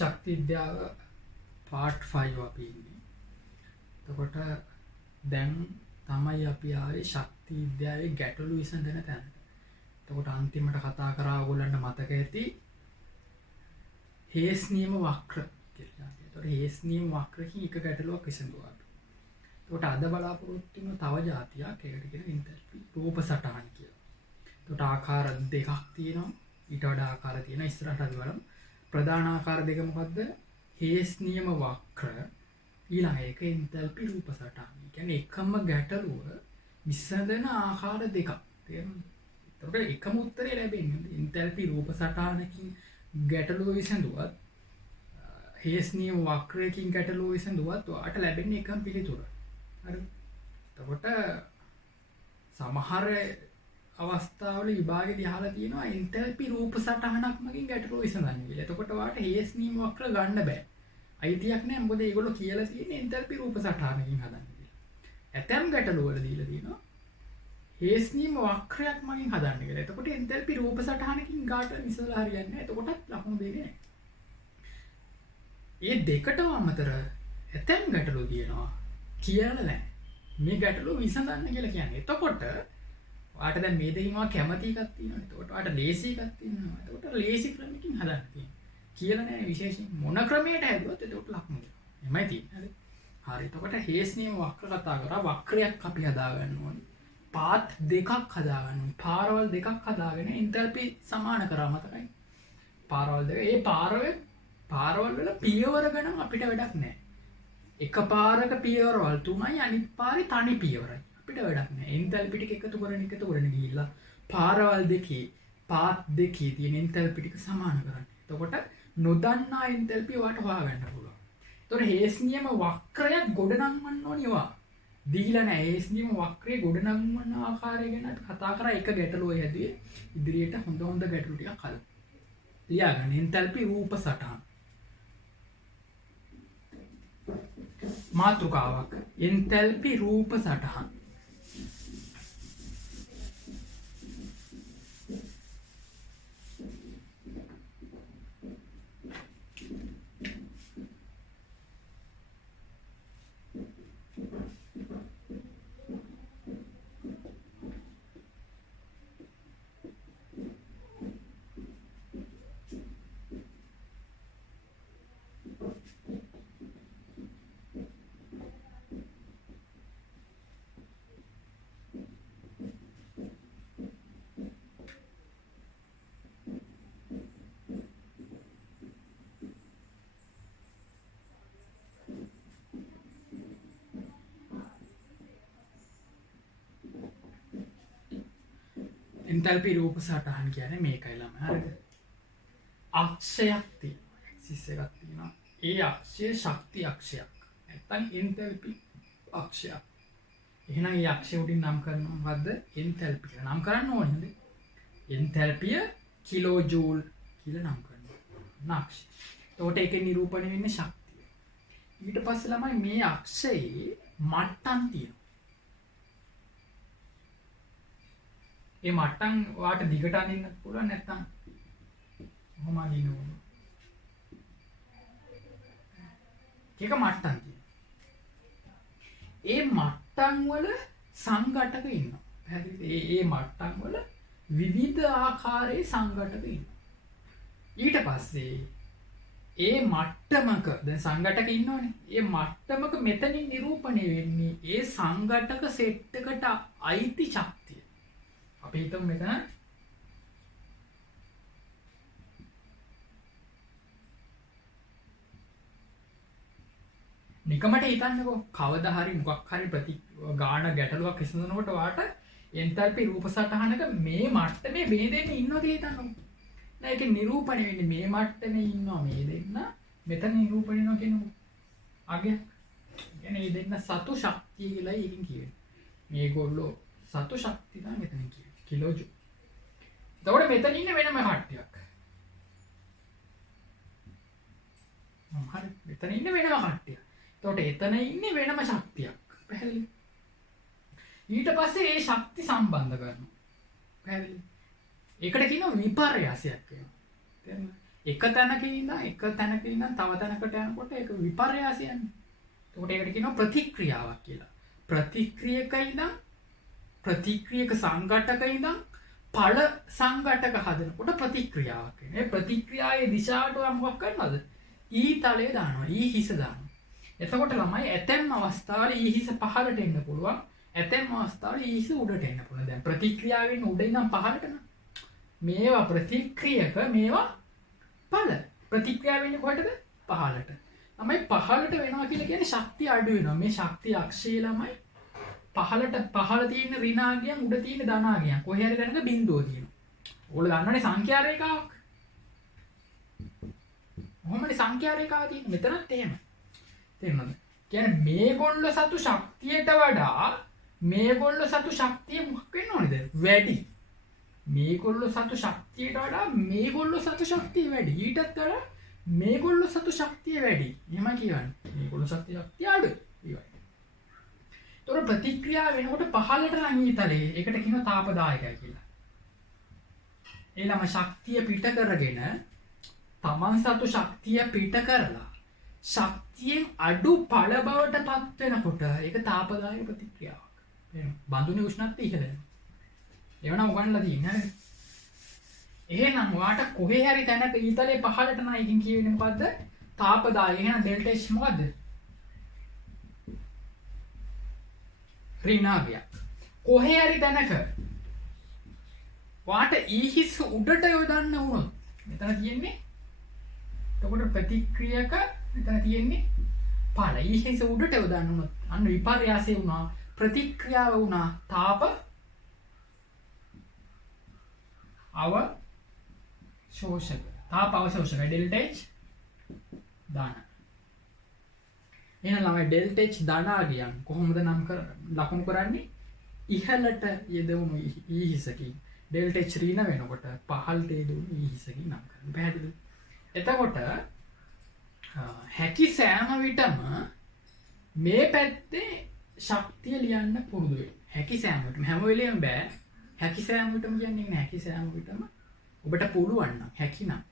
ශක්ති විද්‍යාව පාර්ට් 5 අපි ඉන්නේ. එතකොට දැන් තමයි අපි ආවේ ශක්ති විද්‍යාවේ ගැටලු විසඳන තැනට. එතකොට අන්තිමට කතා කරා ඔයගොල්ලන්ට මතක ඇති හේස් නියම වක්‍ර කියලා. එතකොට හේස් නියම වක්‍රකින් එක ගැටලුවක් විසඳුවා. එතකොට අද බලාපොරොත්තු වෙන තව જાතියක් ඒකට කියන එන්තැල්පි රූප සටහන් කියලා. එතකොට ආකාර දෙකක් තියෙනවා. ඊට වඩා ආකාර තියෙනවා. ඉස්සරහට අපි බලමු. ප්‍රධාන ආකාර දෙක මොකද්ද? හේස් නියම වක්‍ර ඊළඟ එක එන්තැල්පි රූප සටහන්. ඒ කියන්නේ එකම ගැටලුව විසඳන ආකාර දෙකක්. තේරුණාද? එතකොට එකම උත්තරේ ලැබෙන්නේ එන්තැල්පි රූප සටහනකින් ගැටලුව විසඳුවත් හේස් නියම වක්‍රයකින් ගැටලුව විසඳුවත් ඔයාට ලැබෙන්නේ එකම පිළිතුර. හරි. එතකොට සමහර අවස්ථාවල විභාගෙදී අහලා තියෙනවා එන්තැල්පි රූප සටහනක් මගින් ගැටලුව විසඳන්න කියලා. එතකොට ඔයාට හේස් නියම වක්‍ර ගන්න බෑ. අයිතියක් නැහැ. මොකද ඒගොල්ලෝ කියලා තියෙන්නේ එන්තැල්පි රූප සටහනකින් හදන්න කියලා. ඇතැම් ගැටලු වල දීලා තියෙනවා හේස් නියම වක්‍රයක් මගින් හදන්න කියලා. එතකොට එන්තැල්පි රූප සටහනකින් ගාට විසඳලා හරියන්නේ නැහැ. එතකොටත් ලකුණු දෙන්නේ නැහැ. මේ දෙකටම අමතර ඇතැම් ගැටලු තියෙනවා කියලා නැහැ. මේ ගැටලුව විසඳන්න කියලා කියන්නේ. එතකොට ඔයාට දැන් මේ දෙකම කැමති එකක් තියෙනවා. එතකොට ඔයාට ලේසි එකක් තියෙනවා. එතකොට ලේසි ක්‍රමයකින් හදන්න තියෙනවා. කියලා නෑ විශේෂයෙන් මොන ක්‍රමයකට හැදුවත් එතකොට ලකුණු දෙනවා. එමය තියෙන්නේ. හරි. එතකොට හේස් නියම වක්‍ර කතා කරා වක්‍රයක් අපි හදා ගන්න ඕනේ. පාත් දෙකක් හදා ගන්න ඕනේ. පාරවල් දෙකක් හදාගෙන එන්තැල්පි සමාන කරා මතකයි. පාරවල් දෙක. ඒ පාරවල් වල පියවර ගණන් අපිට වැඩක් නෑ. එක පාරක පියවරවල් 3යි අනිත් පාරේ තනි පියවරයි. අපිට වැඩක් නෑ. එන්තැල්පි ටික එකතු කරගෙන ගිහිල්ලා පාරවල් දෙකේ පාත් දෙකේ තියෙන එන්තැල්පි ටික සමාන කරන්න. එතකොට නොදන්නා එන්තැල්පි ඔයාට හොයාගන්න පුළුවන්. එතකොට හේස් නියම වක්‍රයක් ගොඩනංවන්න ඕනේ ඒවා. දීලා නෑ. හේස් නියම වක්‍රයේ ගොඩනංවන ආකාරය ගැන කතා කරා එක ගැටලුව හැදුවේ. ඉදිරියට හොඳ ගැටලු ටිකක් හදලා. ලියාගන්න එන්තැල්පි රූප සටහන්. මාතෘකාවක් එන්තැල්පි රූප සටහන්. එන්තැල්පි රූප සටහන් කියන්නේ මේකයි ළමයි. හරිද? අක්ෂයක් තියෙනවා. ඇක්සිස් එකක් තියෙනවා. ඒ අක්ෂය ශක්ති අක්ෂයක්. නැත්නම් එන්තැල්පි අක්ෂයක්. එහෙනම් මේ අක්ෂය උඩින් නම් කරනවා මොකද්ද? එන්තැල්පි කියලා නම් කරන්න ඕනේ නේද? එන්තැල්පිය කිලෝ ජූල් කියලා නම් කරනවා. නාක්ෂ. එතකොට ඒකේ නිරූපණය වෙන්නේ ශක්තිය. ඊට පස්සේ ළමයි මේ අක්ෂයේ මට්ටම් තියෙනවා. ඒ මට්ටම් ඔයාට දිගට අඳින්නත් පුළුවන් නැත්නම් කොහොම අඳින්න ඕන. ඒක මට්ටම් කියනවා. ඒ මට්ටම් වල සංඝටක ඉන්නවා. පැහැදිලිද? ඒ මට්ටම් වල විවිධ ආකාරයේ සංඝටක ඉන්නවා. ඊට පස්සේ ඒ මට්ටමක දැන් සංඝටක ඉන්නවනේ. ඒ මට්ටමක මෙතනින් නිරූපණය වෙන්නේ ඒ සංඝටක සෙට් එකට අයිති ශක්තිය. අපි හිතමු මෙතන නිකමට හිතන්නකෝ කවදා හරි මොකක් හරි ගාන ගැටලුවක් විසඳනකොට ඔයාට එන්තැල්පි රූප සටහනක මේ මට්ටමේ මේ දෙන්න ඉන්නවා කියලා හිතන්නකෝ. දැන් ඒක නිරූපණය වෙන්නේ මේ මට්ටමේ ඉන්නවා මේ දෙන්න මෙතන නිරූපණය වෙනවා කියනකො. අගය කියන්නේ මේ දෙන්න සතු ශක්තිය කියලා එකකින් කියවෙන්නේ. මේගොල්ලෝ සතු ශක්තිය තමයි මෙතන කියන්නේ. Kilo joule. එතකොට මෙතන ඉන්නේ වෙනම කට්ටියක්. හරි. මෙතන ඉන්නේ වෙනම කට්ටියක්. එතකොට එතන ඉන්නේ වෙනම ශක්තියක්. පැහැදිලි? ඊට පස්සේ ඒ ශක්ති සම්බන්ධ කරනවා. පැහැදිලි? ඒකට කියනවා විපර්යාසයක් වෙනවා. තේරුණාද? එක තැනක ඉඳන් තව තැනකට යනකොට ඒක විපර්යාසය යන්නේ. එතකොට ඒකට කියනවා ප්‍රතික්‍රියාවක් කියලා. ප්‍රතික්‍රියක ඉඳන් ප්‍රතික්‍රියක සංඝටක ඉඳන් ඵල සංඝටක හදනකොට ප්‍රතික්‍රියාවක් වෙනවා. මේ ප්‍රතික්‍රියාවේ දිශාවට මොකක් කරනවද? ඊ තලයේ දානවා. ඊ හිස දානවා. එතකොට ළමයි ඇතැම් අවස්ථාවල ඊ හිස පහළට එන්න පුළුවන්. ඇතැම් අවස්ථාවල ඊ හිස උඩට එන්න පුළුවන්. දැන් ප්‍රතික්‍රියාවෙන් උඩ ඉඳන් පහළට නම් මේවා ප්‍රතික්‍රියක මේවා ඵල. ප්‍රතික්‍රියාව වෙන්නේ කොහෙටද? පහළට. ළමයි පහළට වෙනවා කියලා කියන්නේ ශක්තිය අඩු වෙනවා. මේ ශක්තිය අක්ෂයේ ළමයි පහළ තියෙන ඍණාගයන් උඩ තියෙන ධනාගයන් කොහේ හරි දැනක බිඳුව තියෙනවා. ඕගොල්ලෝ දන්නවනේ සංඛ්‍යා රේඛාවක්. කොහොමද සංඛ්‍යා රේඛාව තියෙන්නේ? මෙතනත් එහෙම. තේරුණාද? කියන්නේ මේගොල්ලෝ සතු ශක්තියට වඩා මේගොල්ලෝ සතු ශක්තිය මොකක් වෙන්න ඕනේද? වැඩි. මේගොල්ලෝ සතු ශක්තියට වඩා මේගොල්ලෝ සතු ශක්තිය වැඩි. ඊටත් වඩා මේගොල්ලෝ සතු ශක්තිය වැඩි. එහෙමයි කියන්නේ. මේගොල්ලෝ සතු ශක්තිය අඩුයි. ඒතොර ප්‍රතික්‍රියාව වෙනකොට පහළට නම් ඊතලේ. ඒකට කියනවා තාපදායකය කියලා. ඊළම ශක්තිය පිට කරගෙන තමන් සතු ශක්තිය පිට කරලා ශක්තියෙන් අඩු ඵල බවට පත් වෙනකොට ඒක තාපදායක ප්‍රතික්‍රියාවක්. බඳුනේ උෂ්ණත්වය ඉහළ යනවා. එවනම් උගන්ලා තියෙන්නේ නේද? එහෙනම් ඔයාට කොහේ හරි තැනක ඊතලේ පහළට නම් ඉතින් කියවෙන්නේ මොකද්ද? තාපදායක. එහෙනම් ඩෙල්ටා H මොකද්ද? ඍණාගයක්. කොහේ හරි තැනක ඔයාට ඊ හිස් උඩට යොදන්න වුණොත් මෙතන තියෙන්නේ එතකොට ප්‍රතික්‍රියක මෙතන තියෙන්නේ ඵල. ඊ හිස් උඩට යොදන්න වුණොත් අන්න විපර්යාසය වුණා. ප්‍රතික්‍රියාව වුණා තාප අවශෝෂක. තාප අවශෝෂක ඩෙල්ටා H දාන. එහෙනම් ළමයි ඩෙල්ටා H ධනාගයන් කොහොමද නම් ලකුණු කරන්නේ? ඉහළට යෙදුණු ඊ හිසකින් ඩෙල්ටා H ඍණ වෙනකොට පහළට යෙදුණු ඊ හිසකින් නම් කරන්න. පැහැදිලිද? එතකොට හැකි සෑම විටම මේ පැත්තේ ශක්තිය ලියන්න පුරුදු වෙන්න. හැකි සෑම විටම හැම වෙලෙම බෑ. හැකි සෑම විටම කියන්නේ නැහැ. හැකි සෑම විටම ඔබට පුළුවන් නම් හැකි නම්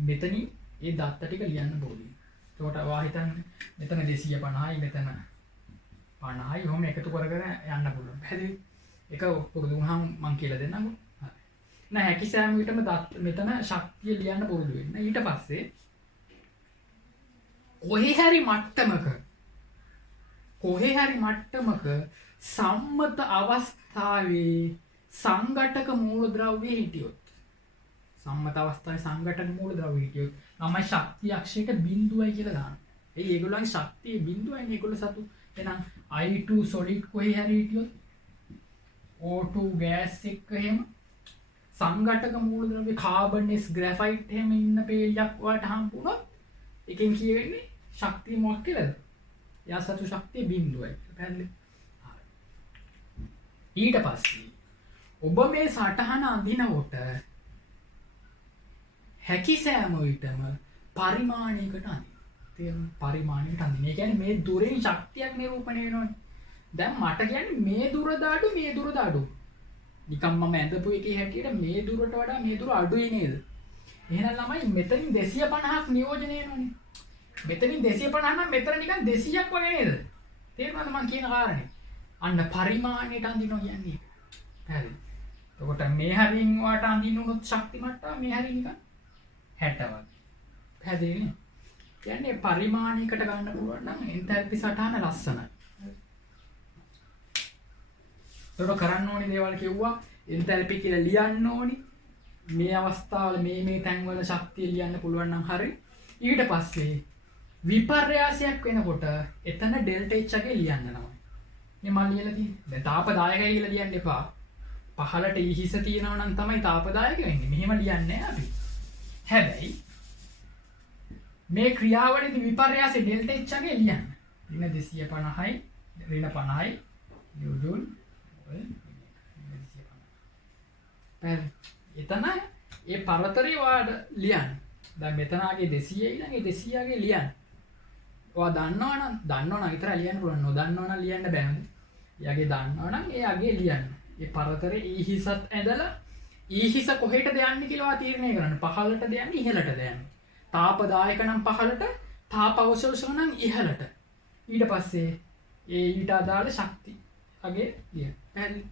මෙතනින් ඒ දත්ත ටික ලියන්න පුරුදු වෙන්න. එතකොට ඔයා හිතන්නේ මෙතන 250යි මෙතන 50යි ඔහොම එකතු කර කර යන්න පුළුවන්. පැහැදිලි? ඒක පුරුදු වුණාම මම කියලා දෙන්නම්කෝ. හරි. නෑ හැකි සෑම විටම මෙතන ශක්තිය ලියන්න පුරුදු වෙන්න. ඊට පස්සේ කොහේ හරි මට්ටමක සම්මත අවස්ථාවේ සංඝටක මූලද්‍රව්‍ය හිටියොත් සම්මත අවස්ථාවේ සංඝටක මූලද්‍රව්‍ය හිටියොත් තමයි ශක්තිය අක්ෂයට බිඳුවයි කියලා දානවා. ඒගොල්ලන්ගේ ශක්තිය බිඳුවයි මේගොල්ලෝ සතු. එහෙනම් I2 solid කොහේ හරි හිටියොත් O2 gas එක එහෙම සංඝටක මූලද්‍රව්‍ය කාබන් S graphite එහෙම ඉන්න පේලියක් වලට හම්බුනොත් එකෙන් කියවෙන්නේ ශක්තිය මොකක් කියලාද? යා සතු ශක්තිය බිඳුවයි. පැහැදිලි? ඊට පස්සේ ඔබ මේ සටහන අඳිනකොට හැකි සෑම විටම පරිමාණයකට අඳින්න. තේරුණා? පරිමාණයකට අඳින්න. ඒ කියන්නේ මේ දුරෙන් ශක්තියක් නිරූපණය වෙනවනේ. දැන් මට කියන්නේ මේ දුර දාඩු මේ දුර දාඩු. නිකම් මම ඇඳපු එකේ හැටියට මේ දුරට වඩා මේ දුර අඩුයි නේද? එහෙනම් ළමයි මෙතනින් 250ක් නියෝජනය වෙනවනේ. මෙතනින් 250 නම් මෙතන නිකන් 200ක් වගේ නේද? තේරුණාද මම කියන කාරණේ? අන්න පරිමාණයට අඳිනවා කියන්නේ. පැහැදිලි? එතකොට මේ හරින් වාට අඳින්න උනොත් ශක්ති මට්ටම මේ හරින් නිකන් 60 වගේ. පැහැදිලි නේ? කියන්නේ පරිමාණයකට ගන්න පුළුවන් නම් එන්තැල්පි සටහන ලස්සනයි. එතකොට කරන්න ඕනි දේවල් කිව්වා එන්තැල්පි කියලා ලියන්න ඕනි. මේ අවස්ථාවල මේ තැන්වල ශක්තිය ලියන්න පුළුවන් නම් හරි. ඊට පස්සේ විපර්යාසයක් වෙනකොට එතන ඩෙල්ටා H එකේ ලියන්න තමයි. මේ මම ලියලා තියෙන්නේ. දැන් තාපදායකයි කියලා ලියන්න එපා. පහළට ඊ හිස තියෙනවා නම් තමයි තාපදායක වෙන්නේ. මෙහෙම ලියන්නේ නැහැ අපි. හැබැයි මේ ක්‍රියාවලියේදී විපර්යාසයේ ඩෙල්ටා H එකේ ලියන්න. ඍණ 250යි ඍණ 50යි නියුටන් එතන ඒ පරතරය වාඩ ලියන්න. දැන් මෙතන ආගේ 200යි නම් ඒ 200 ආගේ ලියන්න. ඔයා දන්නවනම් විතරයි ලියන්න පුළුවන්. නොදන්නවනම් ලියන්න බෑ. එයාගේ දන්නවනම් ඒ ආගේ ලියන්න. ඒ පරතරේ ඊ හිසත් ඇදලා ඊහිස කොහෙටද යන්නේ කියලා තීරණය කරන්න. පහළටද යන්නේ ඉහළටද යන්නේ. තාපදායක නම් පහළට, තාප අවශෝෂක නම් ඉහළට. ඊට පස්සේ ඒ ඊට අදාළ ශක්ති අගේ ගිය. පැහැදිලි?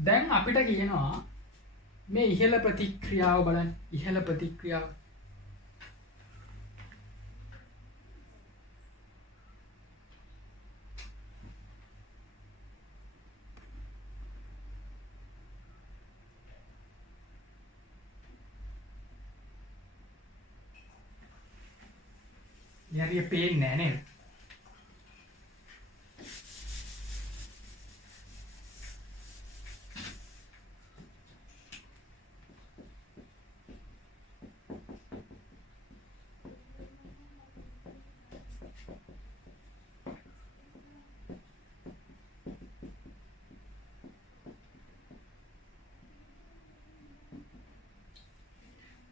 දැන් අපිට කියනවා මේ ඉහළ ප්‍රතික්‍රියාව බලන්න. ඉහළ ප්‍රතික්‍රියාව යරිය පේන්නේ නැහැ නේද?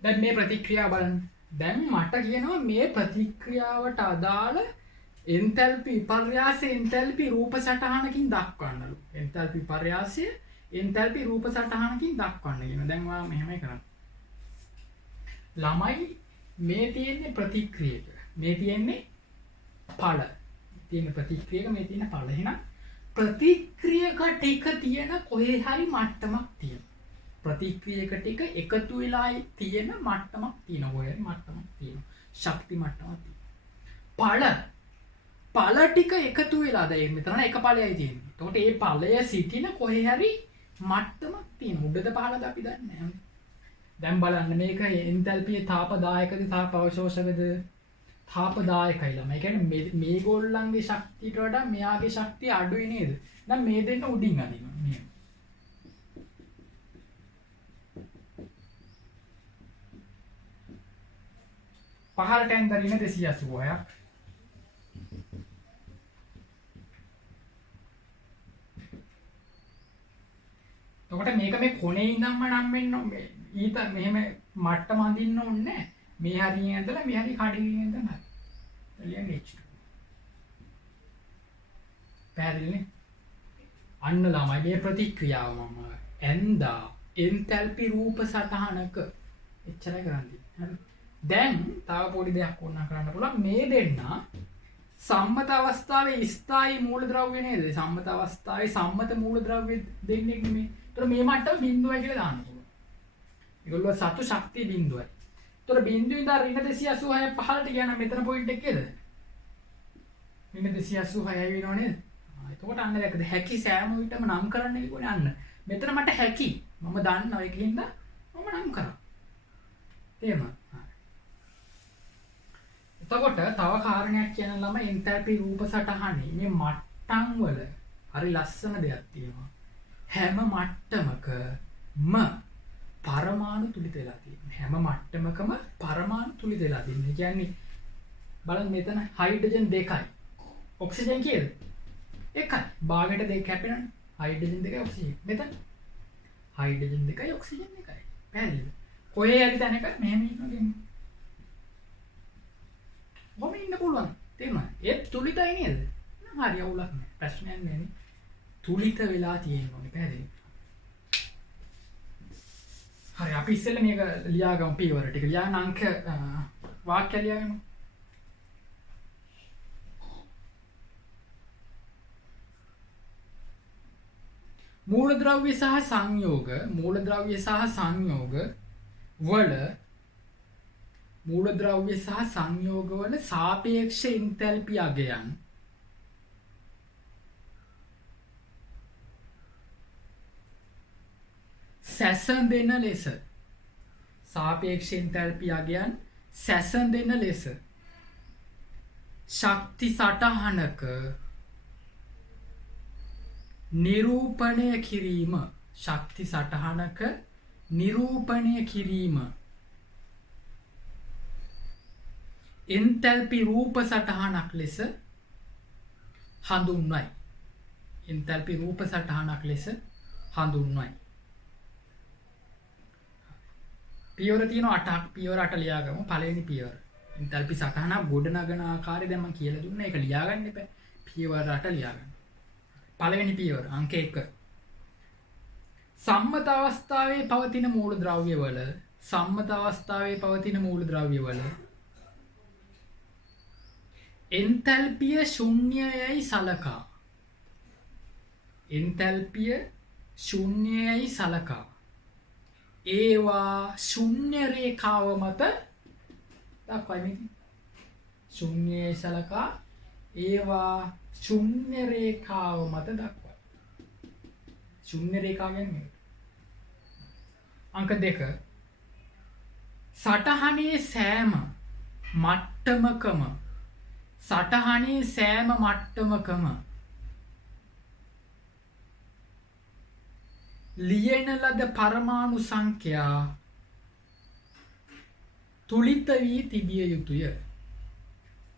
දැන් මේ ප්‍රතික්‍රියාව බලන්න. දැන් මට කියනවා මේ ප්‍රතික්‍රියාවට අදාළ එන්තැල්පි විපර්යාසය එන්තැල්පි රූප සටහනකින් දක්වන්නලු. එන්තැල්පි විපර්යාසය එන්තැල්පි රූප සටහනකින් දක්වන්න කියනවා. දැන් ඔයා මෙහෙමයි කරන්නේ. ළමයි මේ තියෙන්නේ ප්‍රතික්‍රියක. මේ තියෙන්නේ ඵල. තියෙන ප්‍රතික්‍රියක මේ තියෙන ඵල. එහෙනම් ප්‍රතික්‍රියක ටික තියෙන කොහේ හරි මට්ටමක් තියෙනවා. ප්‍රතික්‍රියක ටික එකතු වෙලා තියෙන මට්ටමක් තියෙනවා. ඔය මට්ටමක් තියෙනවා. ශක්ති මට්ටමක් තියෙනවා. ඵල ටික එකතු වෙලා දැන් මෙතන එක ඵලයයි තියෙන්නේ. එතකොට මේ ඵලය සිටින කොහේ හරි මට්ටමක් තියෙනවා. උඩද පහළද අපි දන්නේ නැහැ. දැන් බලන්න මේක එන්තැල්පියේ තාපදායකද තාප අවශෝෂකද? තාපදායකයි ළමයි. ඒ කියන්නේ මේගොල්ලන්ගේ ශක්තියට වඩා මෙයාගේ ශක්තිය අඩුයි නේද? දැන් මේ දෙන්න උඩින් අදිනවා. මේ පහළට ඇන්දරින 286ක්. එතකොට මේක මේ කොනේ ඉඳන්ම නම් වෙන්න ඕනේ. ඊට මෙහෙම මට්ටම අඳින්න ඕනේ නැහැ. මේ හරියෙන් ඇඳලා මේ හරිය කඩියෙන් ඇඳලා හරි. එළියෙන් H2. පැහැදිලිනේ? අන්න ළමයි මේ ප්‍රතික්‍රියාව මම ඇඳා එන්තැල්පි රූප සටහනක එච්චරයි කරන්නේ. හරි. දැන් තව පොඩි දෙයක් ඕන කරන්න පුළුවන්. මේ දෙන්න සම්මත අවස්ථාවේ ස්ථායි මූලද්‍රව්‍ය නේද? සම්මත අවස්ථාවේ සම්මත මූලද්‍රව්‍ය දෙන්නේ නෙමෙයි. ඒතර මේ මට්ටම බිඳුවයි කියලා දාන්න පුළුවන්. ඒගොල්ලෝ සතු ශක්තිය බිඳුවයි. ඒතර බිඳුවේ ඉඳන් ඍණ 286 පහළට ගියා නම් මෙතන පොයින්ට් එක කේද? ඍණ 286 වෙනව නේද? එතකොට අන්න දැක්කද හැකි සෑම විටම නම් කරන්න කිව්වනේ අන්න. මෙතන මට හැකි. මම දන්නවා ඒකින්ද මම නම් කරා. තේරුණා? එතකොට තව කාරණයක් කියන ළමයි එන්තැල්පි රූප සටහනේ මේ මට්ටම් වල හරි ලස්සන දෙයක් තියෙනවා. හැම මට්ටමකම පරමාණු තුලිත වෙලා තියෙනවා. හැම මට්ටමකම පරමාණු තුලිත වෙලා තියෙනවා. කියන්නේ බලන්න මෙතන හයිඩ්‍රජන් දෙකයි. ඔක්සිජන් කීයද? එකයි. භාගයට දෙක කැපෙනවනේ. හයිඩ්‍රජන් දෙකයි ඔක්සිජන්. මෙතන හයිඩ්‍රජන් දෙකයි ඔක්සිජන් එකයි. පැහැදිලිද? කොහේ හරි තැනක මෙහෙම ඉන්නවා කියන්නේ. ඔහොම ඉන්න පුළුවන්. තේරුණාද? ඒත් තුලිතයි නේද? හරි අවුලක් නෑ. ප්‍රශ්නයක් නෑනේ. තුලිත වෙලා තියෙනවා. පැහැදිලිද? හරි අපි ඉස්සෙල්ලා මේක ලියාගමු පීවර ටික. ලියාගෙන අංක වාක්‍ය ලියාගමු. මූලද්‍රව්‍ය සහ සංයෝග වල සාපේක්ෂ එන්තැල්පි අගයන් සැසඳෙන ලෙස සාපේක්ෂ එන්තැල්පි අගයන් සැසඳෙන ලෙස ශක්ති සටහනක නිරූපණය කිරීම එන්තැල්පි රූප සටහනක් ලෙස හඳුන්වයි. එන්තැල්පි රූප සටහනක් ලෙස හඳුන්වයි. පියවර තියෙනවා 8ක්. පියවර 8 ලියා ගමු. පළවෙනි පියවර. එන්තැල්පි සටහන ගොඩනගන ආකාරය දැන් මම කියලා දුන්නා. ඒක ලියා ගන්න එපා. පියවර 8 ලියා ගන්න. පළවෙනි පියවර අංක 1. සම්මත අවස්ථාවේ පවතින මූලද්‍රව්‍යවල එන්තැල්පිය ශුන්‍යයයි සලකා. ඒවා ශුන්‍ය රේඛාව මත දක්වයි. ශුන්‍යයයි සලකා ඒවා ශුන්‍ය රේඛාව මත දක්වයි. ශුන්‍ය රේඛාව කියන්නේ අංක 2. සටහනේ සෑම මට්ටමකම ලියන ලද පරමාණු සංඛ්‍යා තුලිත වී තිබිය යුතුය.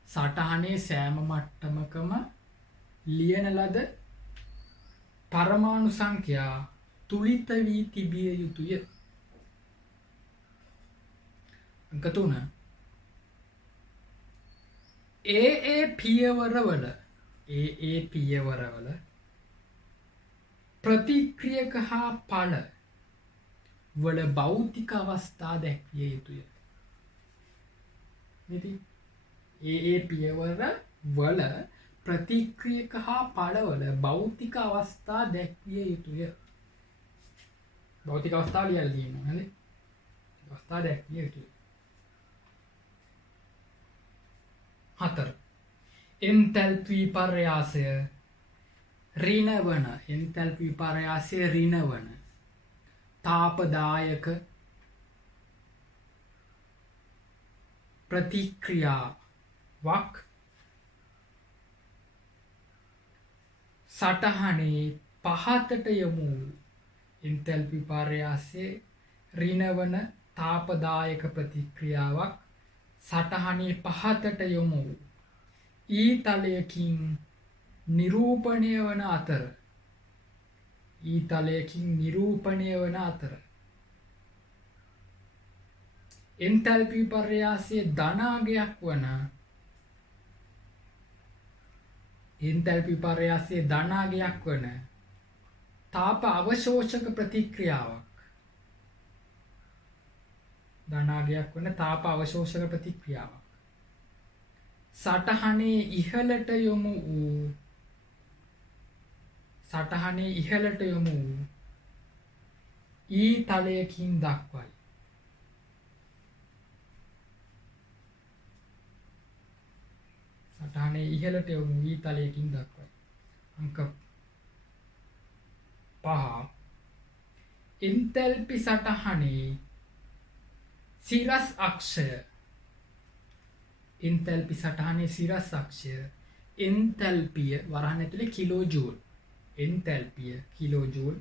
සටහනේ සෑම මට්ටමකම ලියන ලද පරමාණු සංඛ්‍යා තුලිත වී තිබිය යුතුය. අංක 3. ඒ පියවරවල ප්‍රතික්‍රියක හා ඵල වල භෞතික අවස්ථා දැක්විය යුතුය. ඉතින් ඒ පියවර වල ප්‍රතික්‍රියක හා ඵලවල භෞතික අවස්ථා දැක්විය යුතුය. භෞතික අවස්ථා ලියලා තියෙනවා නේද? අවස්ථා දැක්විය යුතුය. 4. එන්තැල්පි විපර්යාසය ඍණවන තාපදායක ප්‍රතික්‍රියාවක් සටහනේ පහතට යොමු එන්තැල්පි විපර්යාසය ඍණවන තාපදායක ප්‍රතික්‍රියාවක් සටහනේ පහතට යොමු ඊතලයකින් නිරූපණය වන අතර එන්තැල්පි විපර්යාසයේ ධනාගයක් වන තාප අවශෝෂක ප්‍රතික්‍රියාවක් සටහනේ ඉහළට යොමු ඊතලයකින් දක්වයි. අංක 5. එන්තැල්පි සටහනේ සිරස් අක්ෂය එන්තැල්පිය වරහන් ඇතුලේ කිලෝජූල් කිලෝජූල්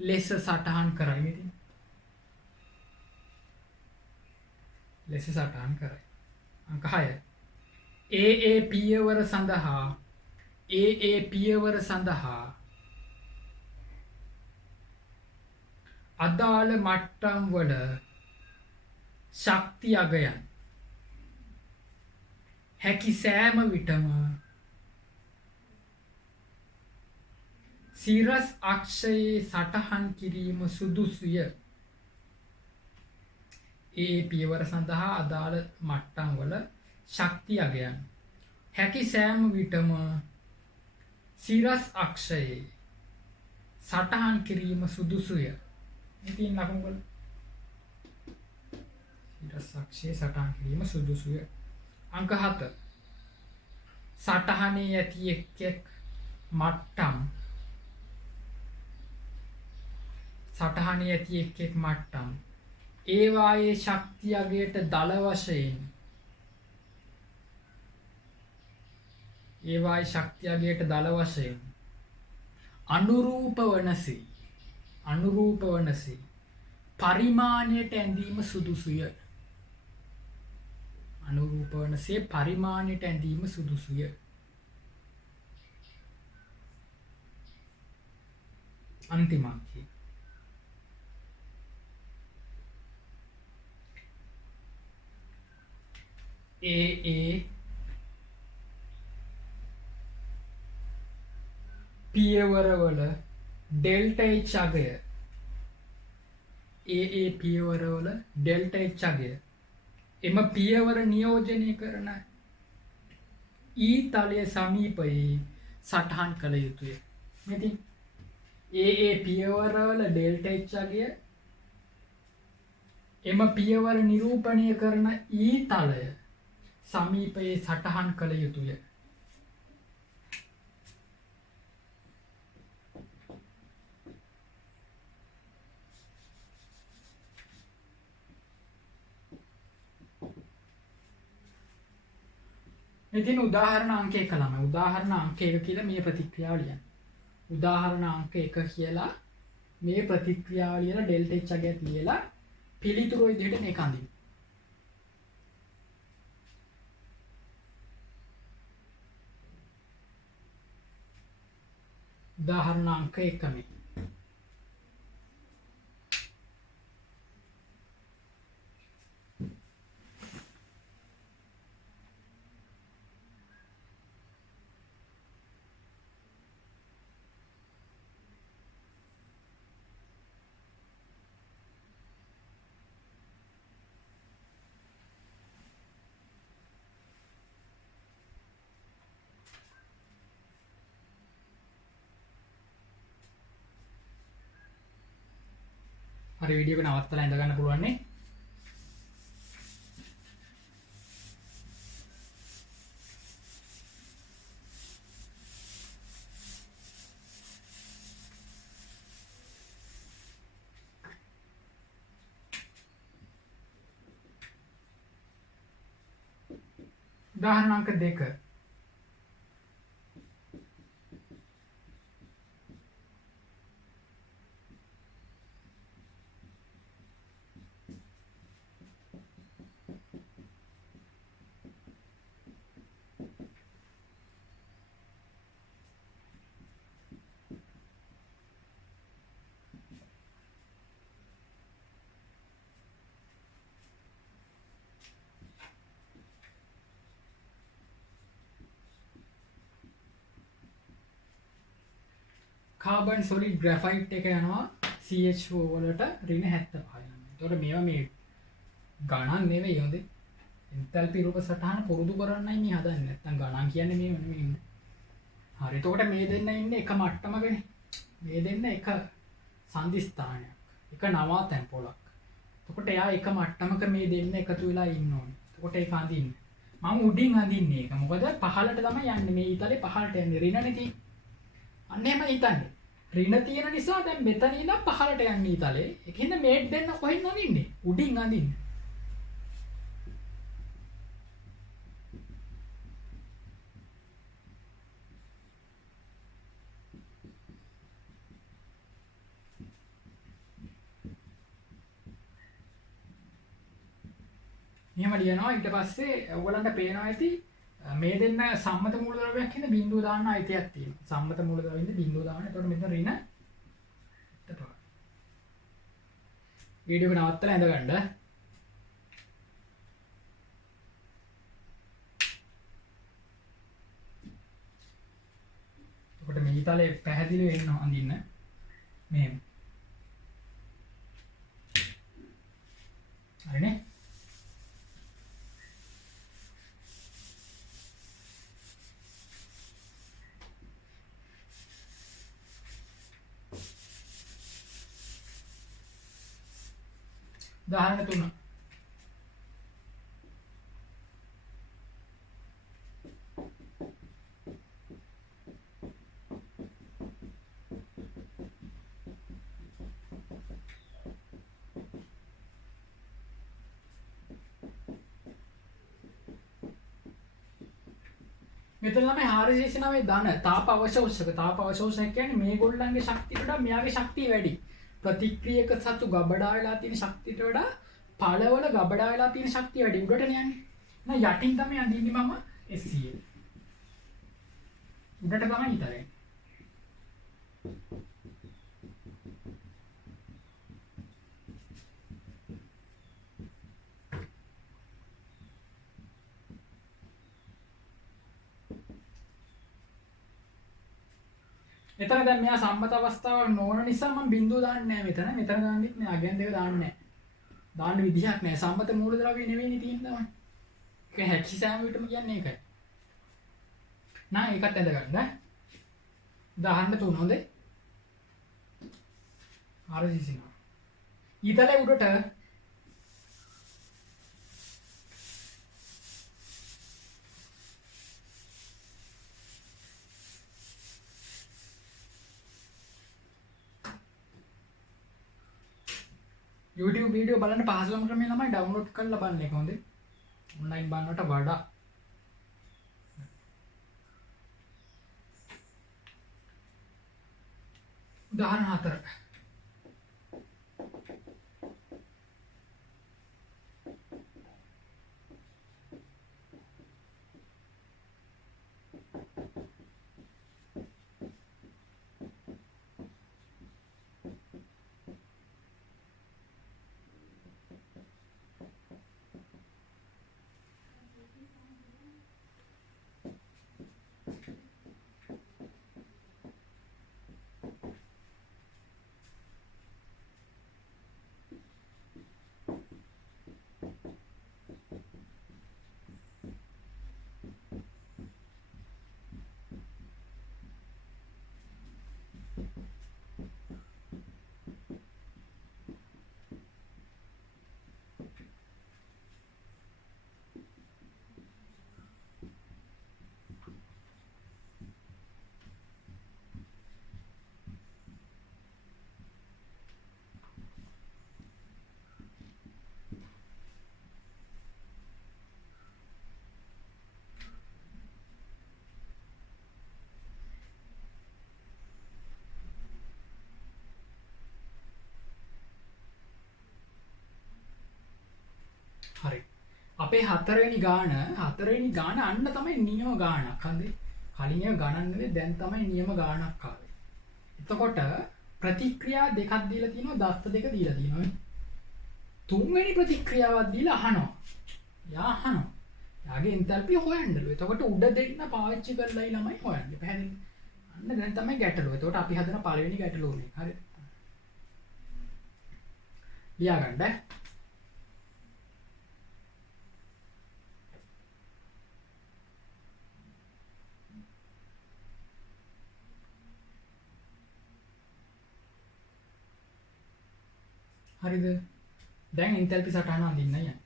ලෙස සටහන් කරයි. අංක 6. ඒ පියවර සඳහා අදාළ මට්ටම් වල ශක්ති අගයන් හැකි සෑම විටම සිරස් අක්ෂයේ සටහන් කිරීම සුදුසුය. ඒ පියවර සඳහා අදාළ මට්ටම් වල ශක්ති අගයන් හැකි සෑම විටම සිරස් අක්ෂයේ සටහන් කිරීම සුදුසුය. ඉතින් ලකුණු වල සිරස් අක්ෂයේ සටහන් කිරීම සුදුසුය. අංක 7. සටහනේ ඇති එක් මට්ටම් ඒවායේ ශක්ති අගයට දල වශයෙන් අනුරූප වනසේ පරිමාණයට ඇඳීම සුදුසුය. අන්තිම අංකය ඒ පියවරවල ඩෙල්ටා H අගය ඒ පියවරවල ඩෙල්ටා H අගය එම පියවර නියෝජනය කරන තලය සමීපයේ සටහන් කළ යුතුය. ඉතින් ඒ පියවරවල ඩෙල්ටා H අගය එම පියවර නිරූපණය කරන තලය සමීපයේ සටහන් කළ යුතුය. ඉතින් උදාහරණ අංක 1 ළම උදාහරණ අංක 1 කියලා මේ ප්‍රතික්‍රියාව ලියන්න. උදාහරණ අංක 1 කියලා මේ ප්‍රතික්‍රියාව ලියලා ඩෙල්ටා H අගයත් ලියලා පිළිතුරු විදිහට මේක අඳින්න. උදාහරණ අංක 1 මේ. හරි වීඩියෝ එක නවත්තලා ඉඳ ගන්න පුළුවන් නේ. උදාහරණ අංක 2 කාබන් සොලිඩ් ග්‍රැෆයිට් එක යනවා CH4 වලට ඍණ 75 යනවා. ඒතකොට මේවා මේ ගණන් නෙවෙයි හොඳේ. එන්තල්පි රූප සටහන පුරුදු කරන්නයි මේ හදන්නේ. නැත්තම් ගණන් කියන්නේ මේ නෙවෙයි. හරි. එතකොට මේ දෙන්න ඉන්නේ එක මට්ටමකනේ. මේ දෙන්න එක සංදිස්ථානයක්. එක නවාතැන් පොලක්. එතකොට එයා එක මට්ටමක මේ දෙන්න එකතු වෙලා ඉන්න ඕනේ. එතකොට ඒක අඳින්න. මම උඩින් අඳින්නේ ඒක. මොකද පහළට තමයි යන්නේ. මේ ඊතලේ පහළට යන්නේ. ඍණනේ තියෙන්නේ. අන්න එහෙම හිතන්නේ. ඍණ තියෙන නිසා දැන් මෙතන ඉඳන් පහළට යන්නේ ඊතලේ. ඒකින්ද මේට් දෙන්න කොහෙන් අඳින්නේ? උඩින් අඳින්නේ. එහෙම ලියනවා. ඊට පස්සේ ඔයගලන්ට පේනවා ඇති මේ දෙන්න සම්මත මූලද්‍රව්‍යයක් හින්දා බිඳුව දාන්න අයිතියක් තියෙනවා. සම්මත මූලද්‍රව්‍යෙන්ද බිඳුව දාන්න. එතකොට මෙතන ඍණ 75. වීඩියෝ එක නවත්තලා ඇඳ ගන්න. එතකොට මේ ඊතලේ පැහැදිලි වෙන්න අඳින්න. මෙහෙම. හරිනේ? උදාහරණ 3 මෙතන ළමයි 409 ධන තාප අවශෝෂක කියන්නේ මේගොල්ලන්ගේ ශක්තියට වඩා මෙයාගේ ශක්තිය වැඩි. ප්‍රතික්‍රියක සතු ගබඩා වෙලා තියෙන ශක්තියට වඩා පළවල ගබඩා වෙලා තියෙන ශක්තිය වැඩි. උඩට යන්නේ. නෑ යටින් තමයි අඳින්නේ මම SCL. උඩට තමයි ඉතරේ. එතන දැන් මෙයා සම්මත අවස්ථාවක් නොවන නිසා මම බිඳුව දාන්නේ නැහැ මෙතන. මෙතන දාන්නෙත් නෑ අගයන් දෙක දාන්නේ නැහැ. දාන්න විදිහක් නැහැ. සම්මත මූලද්‍රව්‍ය නෙවෙයිනේ තියෙන්නේ. ඒක හැකි සෑම විටම කියන්නේ ඒකයි. නා ඒකත් ඇඳ ගන්න ඈ. උදාහරණ 3 හොඳේ. ආරසිසිනා. ඊතලේ උඩට YouTube වීඩියෝ බලන්න පහසුම ක්‍රමය තමයි ඩවුන්ලෝඩ් කරලා බලන්න එක හොඳේ. ඔන්ලයින් බලනට වඩා උදාහරණ 4. හරි. අපේ හතරවෙනි ගාන අන්න තමයි නියම ගානක්. හන්දේ. කලින් ඒවා ගණන් නෙවෙයි දැන් තමයි නියම ගානක් ආවේ. එතකොට ප්‍රතික්‍රියා දෙකක් දීලා තියෙනවා දත්ත දෙක දීලා තියෙනවා. තුන්වෙනි ප්‍රතික්‍රියාවක් දීලා අහනවා. යා අහනවා. යාගේ එන්තල්පිය හොයන්නලු. එතකොට උඩ දෙන්න පාවිච්චි කරලායි ළමයි හොයන්නේ. පැහැදිලිද? අන්න දැන් තමයි ගැටලුව. එතකොට අපි හදන පළවෙනි ගැටලුව මේ. හරි. ලියා ගන්න. හරිද? දැන් එන්තල්පි සටහන අඳින්න යන්න.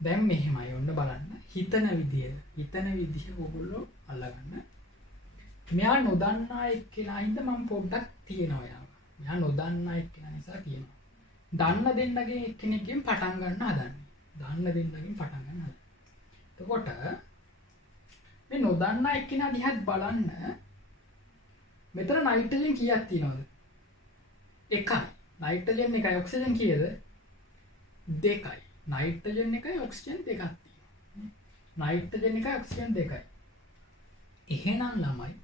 දැන් මෙහෙමයි ඔන්න බලන්න. හිතන විදිය ඕගොල්ලෝ අල්ලගන්න. මෙයා නොදන්නා එක්කෙනා හින්දා මම පොඩ්ඩක් තියනවා යාව. මෙයා නොදන්නා එක්කෙනා නිසා තියනවා. දන්න දෙන්නගෙන් එක්කෙනෙක්ගෙන් පටන් ගන්න හදන්නේ. එතකොට මේ නොදන්නා එක්කෙනා දිහාත් බලන්න. මෙතන නයිට්‍රජන් කීයක් තියෙනවද? 1යි. නයිට්‍රජන් 1යි ඔක්සිජන් කීයද? 2යි. නයිට්‍රජන් 1යි ඔක්සිජන් 2ක් තියෙනවා. නයිට්‍රජන් 1යි ඔක්සිජන් 2යි. එහෙනම් ළමයි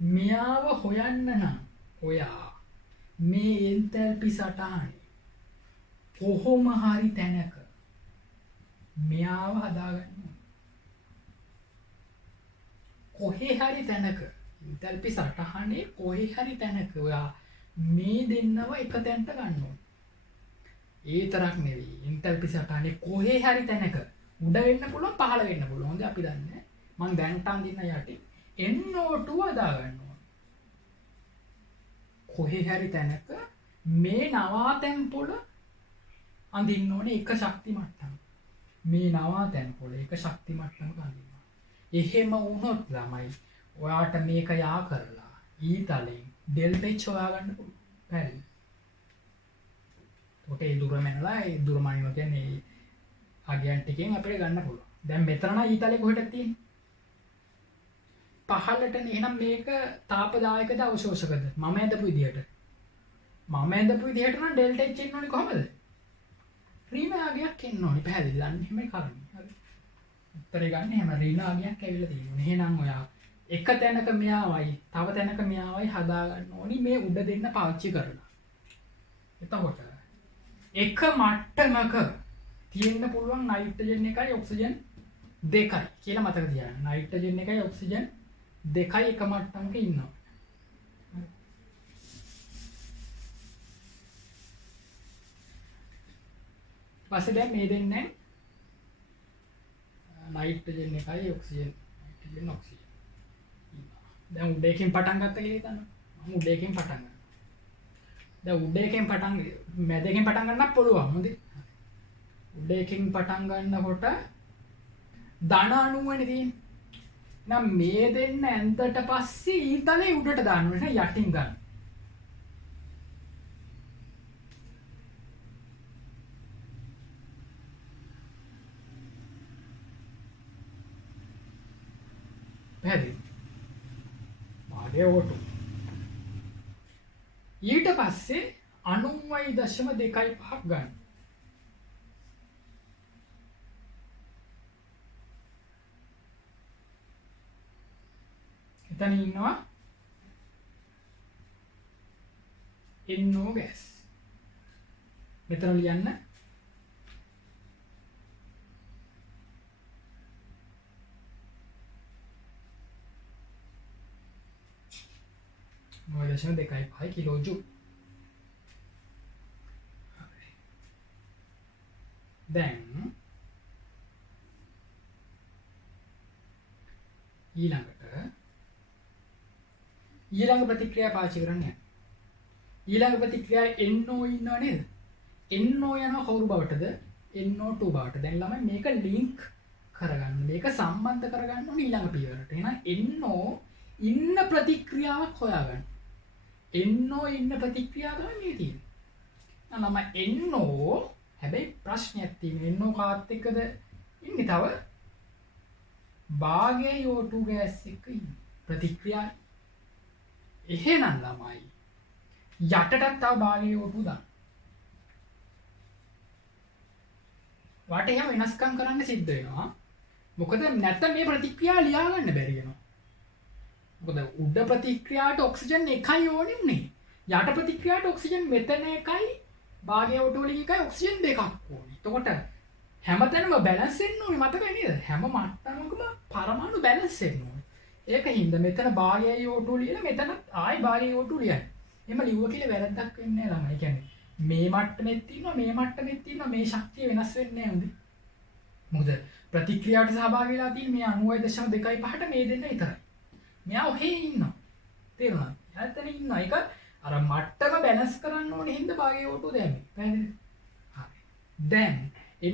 මෙයාව හොයන්න නම් ඔයා මේ එන්තල්පි සටහනේ කොහොම හරි තැනක මෙයාව හදාගන්න ඕනේ. කොහේ හරි තැනක එන්තල්පි සටහනේ කොහේ හරි තැනක ඔයා මේ දෙන්නව එක තැනට ගන්න ඕනේ. ඒ තරක් නෙවෙයි එන්තල්පි සටහනේ කොහේ හරි තැනක උඩ වෙන්න පුළුවන් පහළ වෙන්න පුළුවන්. හොඳ අපි දන්නේ මම දැන්ට අඳින්න යටි NO2 අදා ගන්න ඕනේ. කොහේ හරි තැනක මේ නවාතැන් පොළ අඳින්න ඕනේ එක ශක්ති මට්ටම. මේ නවාතැන් පොළ එක ශක්ති මට්ටමක අඳින්න. එහෙම වුණොත් ළමයි ඔයාට මේක යා කරලා ඊතලෙන් ඩෙල්ටා H හොයාගන්න පුළුවන්. හරි. ඔතේ දුර මැනලා ඒ දුර මනිනවා කියන්නේ අගයන් ටිකෙන් අපිට ගන්න පුළුවන්. දැන් මෙතන නම් ඊතලේ කොහෙටද තියෙන්නේ? පහළට එහෙනම් මේක තාපදායකද අවශෝෂකද? මම ඇඳපු විදිහට. මම ඇඳපු විදිහට නම් ඩෙල්ටා H එන්න ඕනේ කොහමද? ඍණාගයක් එන්න ඕනේ. පැහැදිලිද? අන්න එහෙමයි කරන්නේ. හරි. උත්තරේ ගන්න එහෙම ඍණාගයක් ඇවිල්ලා තියෙනවා. එහෙනම් ඔයා එක තැනක මෙයාවයි තව තැනක මෙයාවයි හදාගන්න ඕනි මේ උඩ දෙන්න පාවිච්චි කරලා. එතකොට එක මට්ටමක තියෙන්න පුළුවන් නයිට්‍රජන් එකයි ඔක්සිජන් දෙකයි කියලා මතක තියාගන්න. නයිට්‍රජන් එකයි ඔක්සිජන් දෙකයි එක මට්ටමක ඉන්නවා. පස්සේ දැන් මේ දෙන්නේ නයිට්‍රජන් එකයි ඔක්සිජන් ඔක්සිජන්. දැන් උඩ එකෙන් පටන් ගත්ත කියලා හිතන්න. මම උඩ එකෙන් පටන් ගන්නවා. දැන් උඩ එකෙන් පටන් මැද එකෙන් පටන් ගන්නත් පුළුවන්. හොඳයි. උඩ එකෙන් පටන් ගන්නකොට ධන අණුවනේ තියෙන්නේ. නම් මේ දෙන්න ඇන්තට පස්සේ ඊතලේ උඩට දාන්න ඕනේ යටින් ගන්න. පැහැදිලි. භාගය O2. ඊට පස්සේ 90.25ක් ගන්න. එතන ඉන්නවා NO gas. මෙතන ලියන්න මොලේෂන් 2.5 කිලෝජූල්. දැන් ඊළඟ ප්‍රතික්‍රියා පාවිච්චි කරන්නේ. ඊළඟ ප්‍රතික්‍රියාව NO ඉන්නව නේද? NO යනවා කවුරු බවටද? NO2 බවට. දැන් ළමයි මේක ලින්ක් කරගන්න. මේක සම්බන්ධ කරගන්න ඕනේ ඊළඟ පියවරට. එහෙනම් NO ඉන්න ප්‍රතික්‍රියාවක් හොයාගන්න. NO ඉන්න ප්‍රතික්‍රියාව තමයි මේ තියෙන්නේ. ළමයි NO හැබැයි ප්‍රශ්නයක් තියෙනවා. NO කාත් එක්කද ඉන්නේ තව භාගයේ O2 ගෑස් එක්ක ඉන්න ප්‍රතික්‍රියාව. එහෙනම් ළමයි යටටත් තව භාගයේ O2 දාන්න. වාට එහෙම වෙනස්කම් කරන්න සිද්ධ වෙනවා. මොකද නැත්නම් මේ ප්‍රතික්‍රියාව ලියා ගන්න බැරි වෙනවා. මොකද උඩ ප්‍රතික්‍රියාවට ඔක්සිජන් එකයි ඕනේ උනේ. යට ප්‍රතික්‍රියාවට ඔක්සිජන් මෙතන එකයි භාගයේ O2 වලින් එකයි ඔක්සිජන් දෙකක් ඕනේ. එතකොට හැමතැනම බැලන්ස් වෙන්න ඕනේ මතකයි නේද? හැම මට්ටමකම පරමාණු බැලන්ස් වෙන්න ඕනේ. ඒකින්ද මෙතන භාගයේ O2 ලියලා මෙතන ආයි භාගයේ O2 ලියන්න. එහෙම ලිව්ව කියලා වැරද්දක් වෙන්නේ නැහැ ළමයි. කියන්නේ මේ මට්ටමෙත් තියෙනවා මේ මට්ටමෙත් තියෙනවා මේ ශක්තිය වෙනස් වෙන්නේ නැහැ උදේ. මොකද ප්‍රතික්‍රියාවට සහභාගී වෙලා තියෙන මේ 90.25ට මේ දෙන්න විතරයි. මෙයා ඔහේ ඉන්නවා. තේරුණාද? එයා එතන ඉන්නවා. ඒක අර මට්ටම බැලන්ස් කරන්න ඕනේ හින්දා භාගයේ O2 දැම්මේ. පැහැදිලිද? හරි. දැන්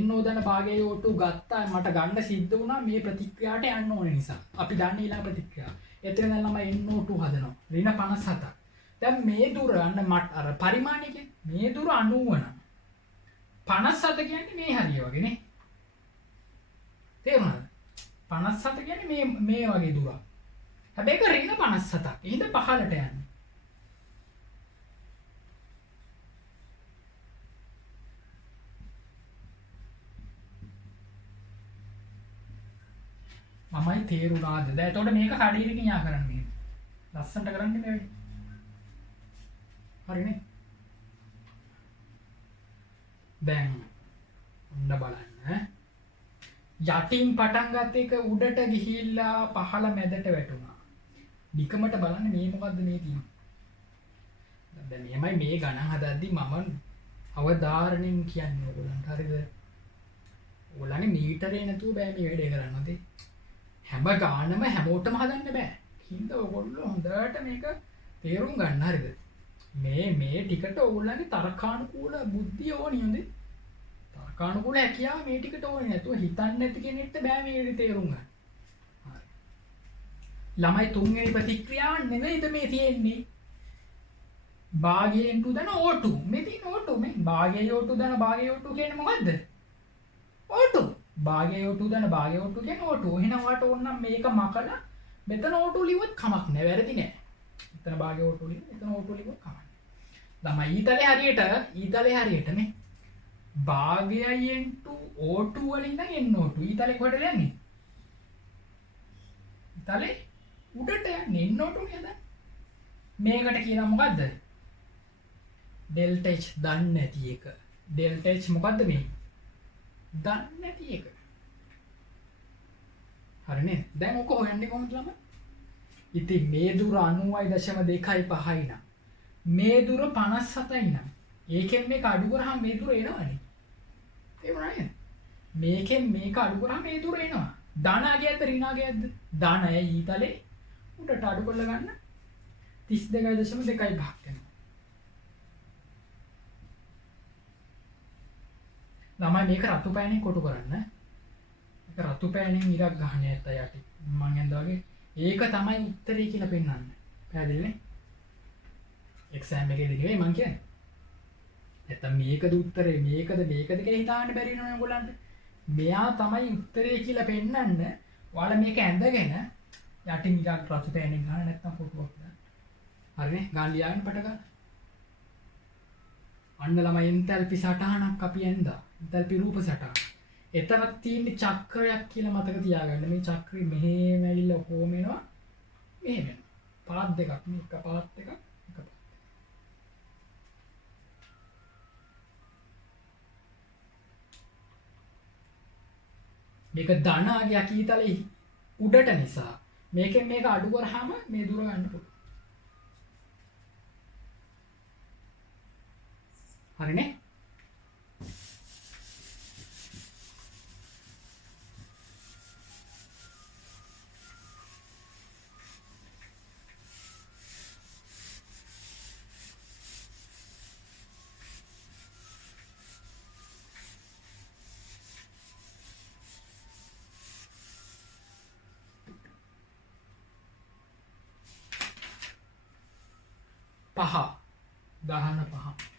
NO දන භාගයේ O2 ගත්තා මට ගන්න සිද්ධ වුණා මේ ප්‍රතික්‍රියාවට යන්න ඕනේ නිසා. අපි දන්නේ ඊළඟ ප්‍රතික්‍රියාව. එතන දැන් ළමයි NO2 හදනවා. ඍණ 57ක්. දැන් මේ දුර අන්න මට අර පරිමාණය කියන්නේ මේ දුර 90 නම් 57 කියන්නේ මේ හරිය වගේ නේ. තේරුණාද? 57 කියන්නේ මේ වගේ දුරක්. හැබැයි ඒක ඍණ 57ක්. එහෙනම් පහළට යන්නේ. මමයි තේරුණාද? දැන් එතකොට මේක කඩේකින් යා කරන්නේ. ලස්සනට කරන්නේ මේ වෙයි. හරිනේ. දැන් ඔන්න බලන්න. යටින් පටන් ගත්ත එක උඩට ගිහිල්ලා පහළ මැදට වැටුණා. නිකමට බලන්න මේ මොකද්ද මේ තියෙන්නේ. දැන් මෙහෙමයි මේ ගණන් හදද්දි මම අවධාරණයෙන් කියන්නේ ඔයගොල්ලන්ට හරිද? ඔයගොල්ලන්ගේ මීටරේ නැතුව බෑ මේ වැඩේ කරන්න. හොඳේ. හැම ගානම හැමෝටම හදන්න බෑ. හින්දා ඔයගොල්ලෝ හොඳට මේක තේරුම් ගන්න හරිද? මේ ටිකට ඔයගොල්ලන්ගේ තර්කානුකූල බුද්ධිය ඕනේ හොඳේ. තර්කානුකූල හැකියාව මේ ටිකට ඕනේ නැතුව හිතන්නේ නැති කෙනෙක්ට බෑ මේක තේරුම් ගන්න. හරි. ළමයි තුන්වෙනි ප්‍රතික්‍රියාව නෙවෙයිද මේ තියෙන්නේ? භාගයෙන් O2 දන O2. මේ තියෙන O2 මේ භාගයේ O2 දන භාගයේ O2 කියන්නේ මොකද්ද? O2. භාගයේ O2 දන භාගයේ O2 කියන්නේ O2. එහෙනම් වාට ඕනනම් මේක මකලා මෙතන O2 ලිව්වොත් කමක් නැහැ. වැරදි නෑ. මෙතන භාගයේ O2 ලිව්වොත් මෙතන O2 ලිව්වොත් කමක් නැහැ. ළමයි ඊතලේ හරියට මේ භාගයෙන් O2 වලින් නම් NO2. ඊතලේ කොහෙටද යන්නේ? ඊතලේ උඩට යන්නේ එන්නට උනේ දැන්. මේකට කියනවා මොකද්ද? ඩෙල්ටා H දන්නේ නැති එක. ඩෙල්ටා H මොකද්ද මේ? දන්නේ නැති එක. හරිනේ. දැන් ඔක හොයන්නේ කොහොමද ළමයි? ඉතින් මේ දුර 90.25 නම් මේ දුර 57යි නම් ඒකෙන් මේක අඩු කරාම මේ දුර එනවනේ. තේරුණා නේද? මේකෙන් මේක අඩු කරාම මේ දුර එනවා. ධනාගයක්ද ඍණාගයක්ද? ධනය ඊතලේ උඩට අඩු කරලා ගන්න 32.2 භාග වෙනවා. ළමයි මේක රතු පෑනෙන් කොටු කරන්න. මේක රතු පෑනෙන් ඉරක් ගන්න ඇත්ත යටි. මං හින්දා වගේ ඒක තමයි උත්තරේ කියලා පෙන්නන්න. පැහැදිලිනේ? එක්සෑම් එකේදී නෙවෙයි මං කියන්නේ. නැත්තම් මේකද උත්තරේ මේකද කියලා හිතාන්න බැරි වෙනවනේ ඔයගොල්ලන්ට. මෙයා තමයි උත්තරේ කියලා පෙන්නන්න. ඔයාලා මේක ඇඳගෙන යටින් ඉරක් රතු පෑනෙන් ගන්න නැත්තම් කොටුවක් ගන්න. හරිනේ? ගන්න ලියාගෙන පට ගන්න. අන්න ළමයි එන්තැල්පි සටහනක් අපි ඇඳා. එන්තැල්පි රූප සටහන. එතනක් තියෙන්නේ චක්‍රයක් කියලා මතක තියාගන්න. මේ චක්‍රේ මෙහෙම ඇවිල්ලා කොහොම එනවා? මෙහෙම එනවා. පාත් දෙකක් නේ. එක පාත් එකක් එක පාත්. මේක ධනාගයක් ඊතලේ උඩට නිසා මේකෙන් මේක අඩු කරාම මේ දුර ගන්න පුළුවන්. හරිනේ? පහ ගහන පහ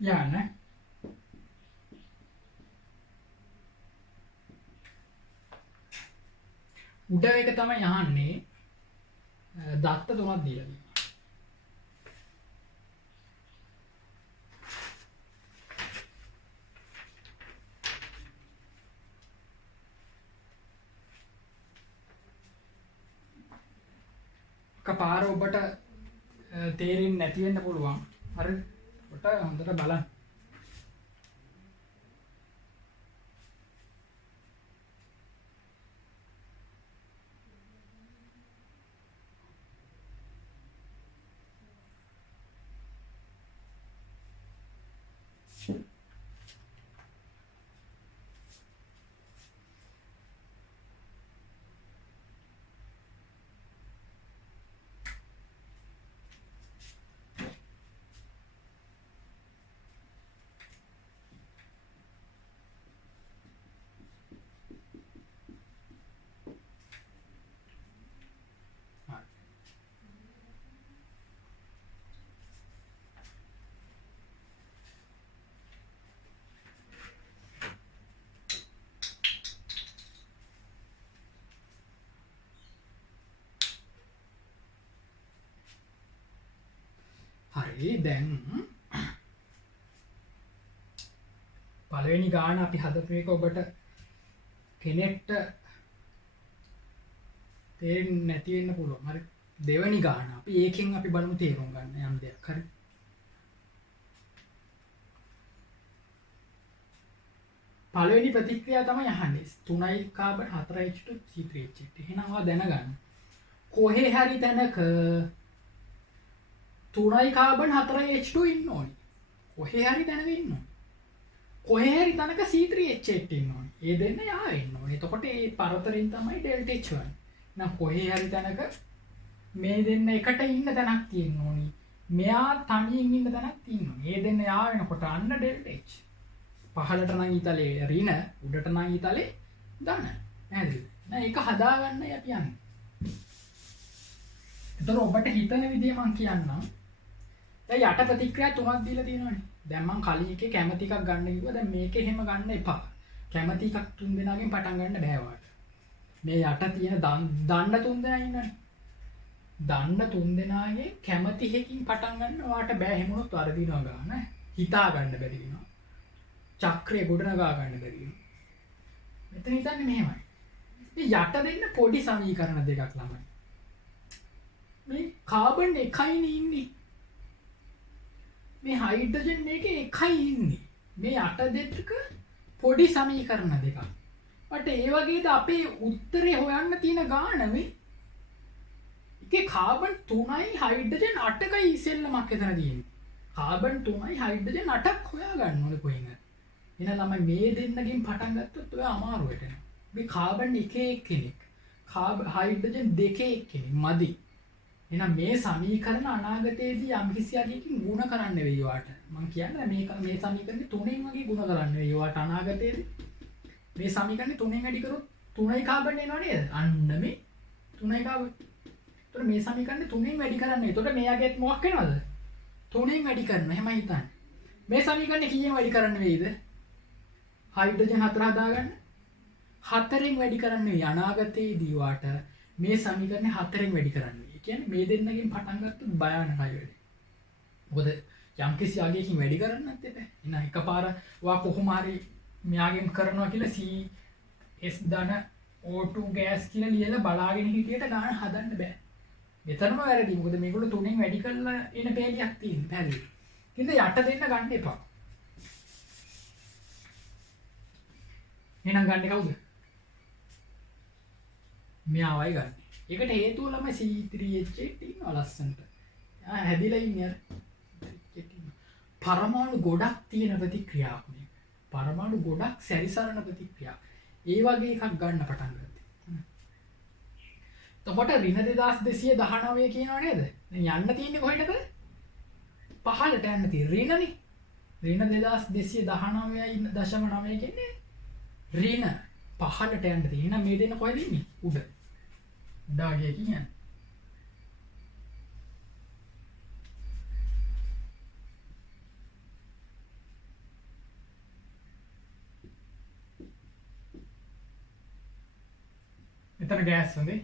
යන්න උඩ එක තමයි යහන්නේ දත්ත තුනක් දීලා තියෙනවා. එකපාර ඔබට තේරෙන්නේ නැති වෙන්න පුළුවන්. හරිද? ඔබට හොඳට බලන්න. හරි දැන් පළවෙනි ගාන අපි හදපු එක ඔබට කෙනෙක්ට තේරෙන්නේ නැති වෙන්න පුළුවන්. හරි. දෙවෙනි ගාන අපි ඒකෙන් අපි බලමු තේරුම් ගන්න යම් දෙයක්. හරි. පළවෙනි ප්‍රතික්‍රියාව තමයි අහන්නේ 3 කාබන් 4 H2 C3 H8. එහෙනම් ඔයා දැනගන්න. කොහේ හරි තැනක 3 කාබන් 4 H2 ඉන්න ඕනි. කොහේ හරි තැනක ඉන්න ඕනි. කොහේ හරි තැනක C3 H8 ඉන්න ඕනි. ඒ දෙන්න යා වෙන්න ඕනි. එතකොට මේ පරතරෙන් තමයි ඩෙල්ටා H වන්නේ. එහෙනම් කොහේ හරි තැනක මේ දෙන්න එකට ඉන්න තැනක් තියෙන්න ඕනි. මෙයා තනියෙන් ඉන්න තැනක් තියෙන්න ඕනි. ඒ දෙන්න යා වෙනකොට අන්න ඩෙල්ටා H. පහළට නම් ඊතලේ ඍණ, උඩට නම් ඊතලේ ධන. නේද? නෑ ඒක හදාගන්නයි අපි යන්නේ. එතකොට ඔබට හිතන විදිය මම කියන්නම්. දැන් යට ප්‍රතික්‍රියා තුනක් දීලා තියෙනවානේ. දැන් මම කලින් එකේ කැමැති එකක් ගන්න කිව්වා. දැන් මේකේ එහෙම ගන්න එපා. කැමැති එකක් තුන් දෙනාගෙන් පටන් ගන්න බෑ වාට. මේ යට තියෙන දණ්ඩ තුන් දෙනා ඉන්නනේ. දණ්ඩ තුන් දෙනාගේ කැමැති එකකින් පටන් ගන්න වාට බෑ. එහෙම වුණොත් වරදිනවා ගන්න. හිතා ගන්න බැරි වෙනවා. චක්‍රය ගොඩනගා ගන්න බැරි වෙනවා. මෙතන හිතන්නේ මෙහෙමයි. මේ යට දෙන්න පොඩි සමීකරණ දෙකක් ළමයි. මේ කාබන් එකයිනේ ඉන්නේ. මේ හයිඩ්‍රජන් එකේ එකයි ඉන්නේ. මේ යට දෙක පොඩි සමීකරණ දෙකක්. බට ඒ වගේද අපේ උත්තරේ හොයන්න තියෙන ගාන මේ එකේ කාබන් 3යි හයිඩ්‍රජන් 8කයි ඉස්සෙල්ලමක් එතන තියෙන්නේ. කාබන් 3යි හයිඩ්‍රජන් 8ක් හොයා ගන්න ඕනේ කොහෙන්ද? එහෙනම් ළමයි මේ දෙන්නකින් පටන් ගත්තොත් ඔය අමාරුවට යනවා. මේ කාබන් එකේ එක්කෙනෙක් හයිඩ්‍රජන් දෙකේ එක්කෙනෙක් මදි. එහෙනම් මේ සමීකරණ අනාගතයේදී යම් කිසි අයකින් ගුණ කරන්න වෙයි වාට. මම කියන්නේ මේ සමීකරණේ තුනෙන් වගේ ගුණ කරන්න වෙයි වාට අනාගතයේදී. මේ සමීකරණේ තුනෙන් වැඩි කරොත් 3යි කාබන් එනවා නේද? අන්න මේ 3යි කාබන්. ඒතර මේ සමීකරණේ තුනෙන් වැඩි කරන්න. ඒතකොට මෙයාගෙත් මොකක් වෙනවද? තුනෙන් වැඩි කරනවා. එහෙමයි හිතන්නේ. මේ සමීකරණේ කීයෙන් වැඩි කරන්න වෙයිද? හයිඩ්‍රජන් 4 හදාගන්න. 4න් වැඩි කරන්න වෙයි අනාගතයේදී වාට මේ සමීකරණේ 4න් වැඩි කරන්න. කියන්නේ මේ දෙන්නකින් පටන් ගත්තොත් භයානකයි වැඩි. මොකද යම් කිසි ආගයකින් වැඩි කරන්නත් එපා. එහෙනම් එකපාර වා කොහොම හරි මෙයාගෙන් කරනවා කියලා CS ධන O2 ගෑස් කියලා ලියලා බලාගෙන හිටියට ගාන හදන්න බෑ. මෙතනම වැරදි. මොකද මේගොල්ලෝ තුනෙන් වැඩි කරලා එන පේලියක් තියෙන පැහැදිලි. කින්ද යට දෙන්න ගන්න එපා. එහෙනම් ගන්න කවුද? මෙයාවයි ගන්න. ඒකට හේතුව ළමයි C3H8 ඉන්නවා ලස්සනට. හැදිලා ඉන්නේ අර. පරමාණු ගොඩක් තියෙන ප්‍රතික්‍රියාවක් මේක. පරමාණු ගොඩක් සැරිසරන ප්‍රතික්‍රියා. ඒ වගේ එකක් ගන්න පටන් ගත්තා. එතකොට ඍණ 2219 කියනවා නේද? දැන් යන්න තියෙන්නේ කොහෙටද? පහළට යන්න තියෙන්නේ ඍණනේ. ඍණ 2219.9 කියන්නේ ඍණ පහළට යන්න තියෙන්නේ. එහෙනම් මේ දෙන්න කොහෙද ඉන්නේ? උඩ. ඩාගිය කියන්නේ. මෙතන ගෑස් හොඳේ.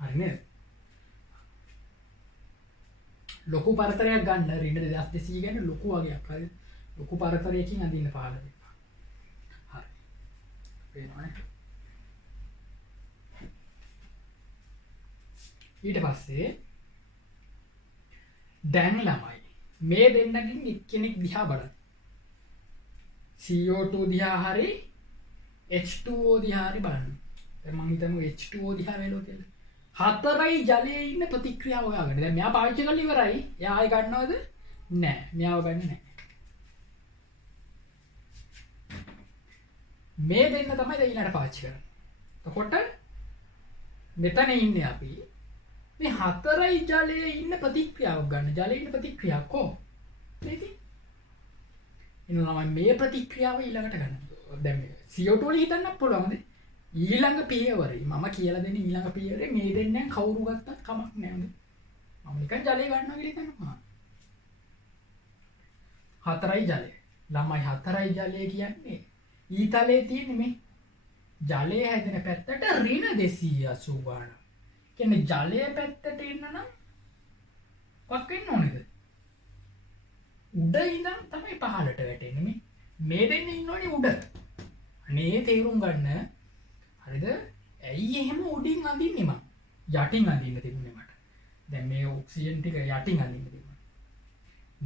හරිනේ. ලොකු පරතරයක් ගන්න ඍණ 2200 කියන්නේ ලොකු වගේක්. හරි. ලොකු පරතරයකින් අඳින්න පහළ දෙන්න. හරි. පේනවනේ. ඊට පස්සේ දැන් ළමයි මේ දෙන්නකින් එක්කෙනෙක් දිහා බලන්න. CO2 දිහා හරි H2O දිහා හරි බලන්න. දැන් මම හිතමු H2O දිහා වෙලෝ කියලා. 4යි ජලයේ ඉන්න ප්‍රතික්‍රියාව හොයාගන්න. දැන් මෙයා පාවිච්චි කරලා ඉවරයි. එයා ආයෙ ගන්නවද? නෑ. මෙයාව ගන්නෙ නෑ. මේ දෙන්න තමයි දැන් ඊළඟට පාවිච්චි කරන්නේ. එතකොට මෙතන ඉන්නේ අපි මේ හතරයි ජලයේ ඉන්න ප්‍රතික්‍රියාවක් ගන්න. ජලයේ ඉන්න ප්‍රතික්‍රියාවක් කො ඉතින් එනවා මේ ප්‍රතික්‍රියාව ඊළඟට ගන්න. දැන් මේ CO2 වල හිතන්නත් පුළුවන්ද? ඊළඟ පියවරේ මම කියලා දෙන ඊළඟ පියවරේ මේ දෙන්නෙන් කවුරු ගත්තත් කමක් නැහැ නේද? මම නිකන් ජලය ගන්නවා කියලා හිතනවා. හතරයි ජලය. ළමයි හතරයි ජලය කියන්නේ ඊතලයේ තියෙන මේ ජලය හැදෙන පැත්තට ඍණ 280 ගාන. කියන්නේ ජලය පැත්තට එන්න නම් මොකක් වෙන්න ඕනේද? උඩ ඉඳන් තමයි පහළට වැටෙන්නේ. මේ දෙන්නේ ඉන්නෝනේ උඩ. අනේ තේරුම් ගන්න. හරිද? ඇයි එහෙම උඩින් අඳින්නේ මං? යටින් අඳින්න තිබුණේ මට. දැන් මේ ඔක්සිජන් ටික යටින් අඳින්න තිබුණා.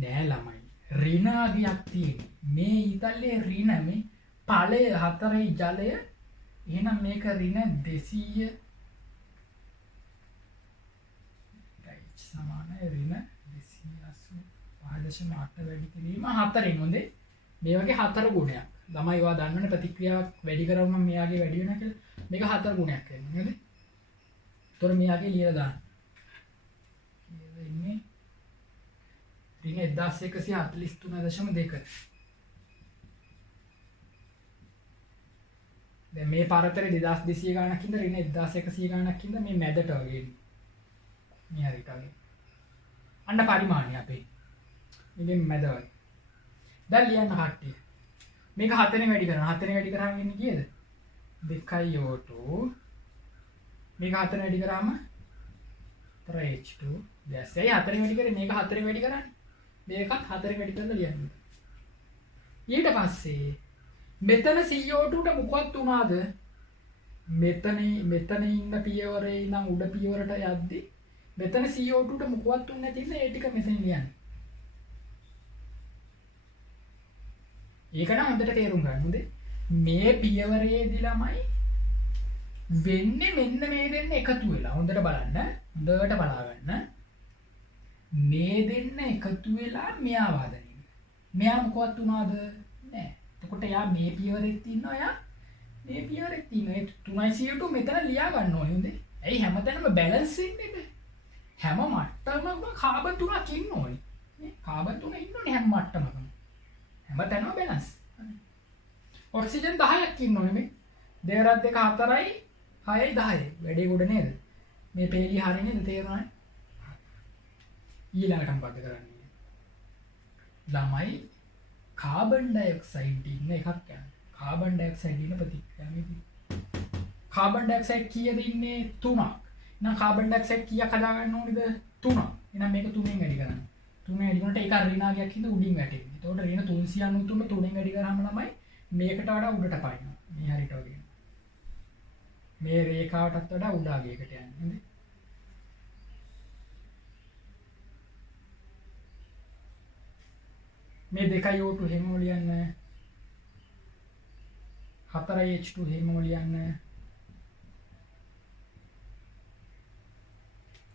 නෑ ළමයි. ඍණ අගයක් තියෙන්නේ. මේ ඊතලයේ ඍණ මේ ඵලය හතරයි ජලය. එහෙනම් මේක ඍණ 200 සමානයි ඍණ 285.8 වැඩි කිරීම 4න් හොඳේ. මේ වගේ 4 ගුණයක්. ළමයි ඔයා දන්නවනේ ප්‍රතික්‍රියාවක් වැඩි කරවම මෙයාගේ වැඩි වෙනවා කියලා. මේක 4 ගුණයක් වෙනවා නේද? ඒතර මෙයාගේ ලියලා දාන්න. කියලා ඉන්නේ ඍණ 1143.2. දැන් මේ පරතරේ 2200 ගාණක් ඉඳලා ඍණ 1100 ගාණක් ඉඳලා මේ මැදට වගේ එන්නේ. මේ හරියට වගේ. අන්න පරිමාණය අපේ. මේකෙන් මැද වගේ. දැන් ලියන්න කට්ටිය. මේක 4ෙන් වැඩි කරනවා. 4ෙන් වැඩි කරාම එන්නේ කීයද? 2O2. මේක 4ෙන් වැඩි කරාම 3H2 gas. ඇයි 4ෙන් වැඩි කරේ? මේක 4ෙන් වැඩි කරන්නේ. මේකත් 4ෙන් වැඩි කරලා ලියන්න. ඊට පස්සේ මෙතන CO2ට මොකක්ද උනාද? මෙතන ඉන්න පියවරේ ඉඳන් උඩ පියවරට යද්දි මෙතන CO2ට මොකක්ද උන්නේ නැති ඉන්න ඒ ටික මෙතන ලියන්න. ඒක නම් හොඳට තේරුම් ගන්න හොඳේ. මේ පියවරේදී ළමයි වෙන්නේ මෙන්න මේ දෙන්න එකතු වෙලා. හොඳට බලන්න. හොඳට බලා ගන්න. මේ දෙන්න එකතු වෙලා මෙයා වාදනය. මෙයා මොකවත් උනාද? නෑ. එතකොට යා මේ පියවරෙත් ඉන්නවා යා මේ පියවරෙත් ඉන්නවා. ඒ 3CO2 මෙතන ලියා ගන්න ඕනේ හොඳේ. ඇයි හැමතැනම බැලන්ස් වෙන්නේ? හැම මට්ටමකම කාබන් 3ක් ඉන්න ඕනේ. නේ? කාබන් 3 ඉන්න ඕනේ හැම මට්ටමකම. හැමතැනම බැලන්ස්. ඔක්සිජන් 10ක් ඉන්න ඕනේ මේ. 2 2 4යි 6යි 10යි. වැඩි ගොඩ නේද? මේ පේලි හරිය නේද තේරුණානේ? ඊළඟට මොකද කරන්නේ? ළමයි කාබන් ඩයොක්සයිඩ් ඉන්න එකක් යන. කාබන් ඩයොක්සයිඩ් ඉන්න ප්‍රතික්‍රියාවේදී. කාබන් ඩයොක්සයිඩ් කීයද ඉන්නේ? 3ක්. එහෙනම් කාබන් ඩයොක්සයිඩ් කීයක් හදා ගන්න ඕනේද? 3ක්. එහෙනම් මේක 3ෙන් වැඩි කරන්න. 3ෙන් වැඩි කරනකොට ඒක ඍණාගයක් හින්දා උඩින් වැටෙන්නේ. එතකොට ඍණ 393 3ෙන් වැඩි කරාම ළමයි මේකට වඩා උඩට පයින්නවා. මේ හරියට වගේ. මේ රේඛාවටත් වඩා උඩ ආගයකට යන්නේ නේද? මේ 2O2 හැමෝම ලියන්න. 4H2 හැමෝම ලියන්න.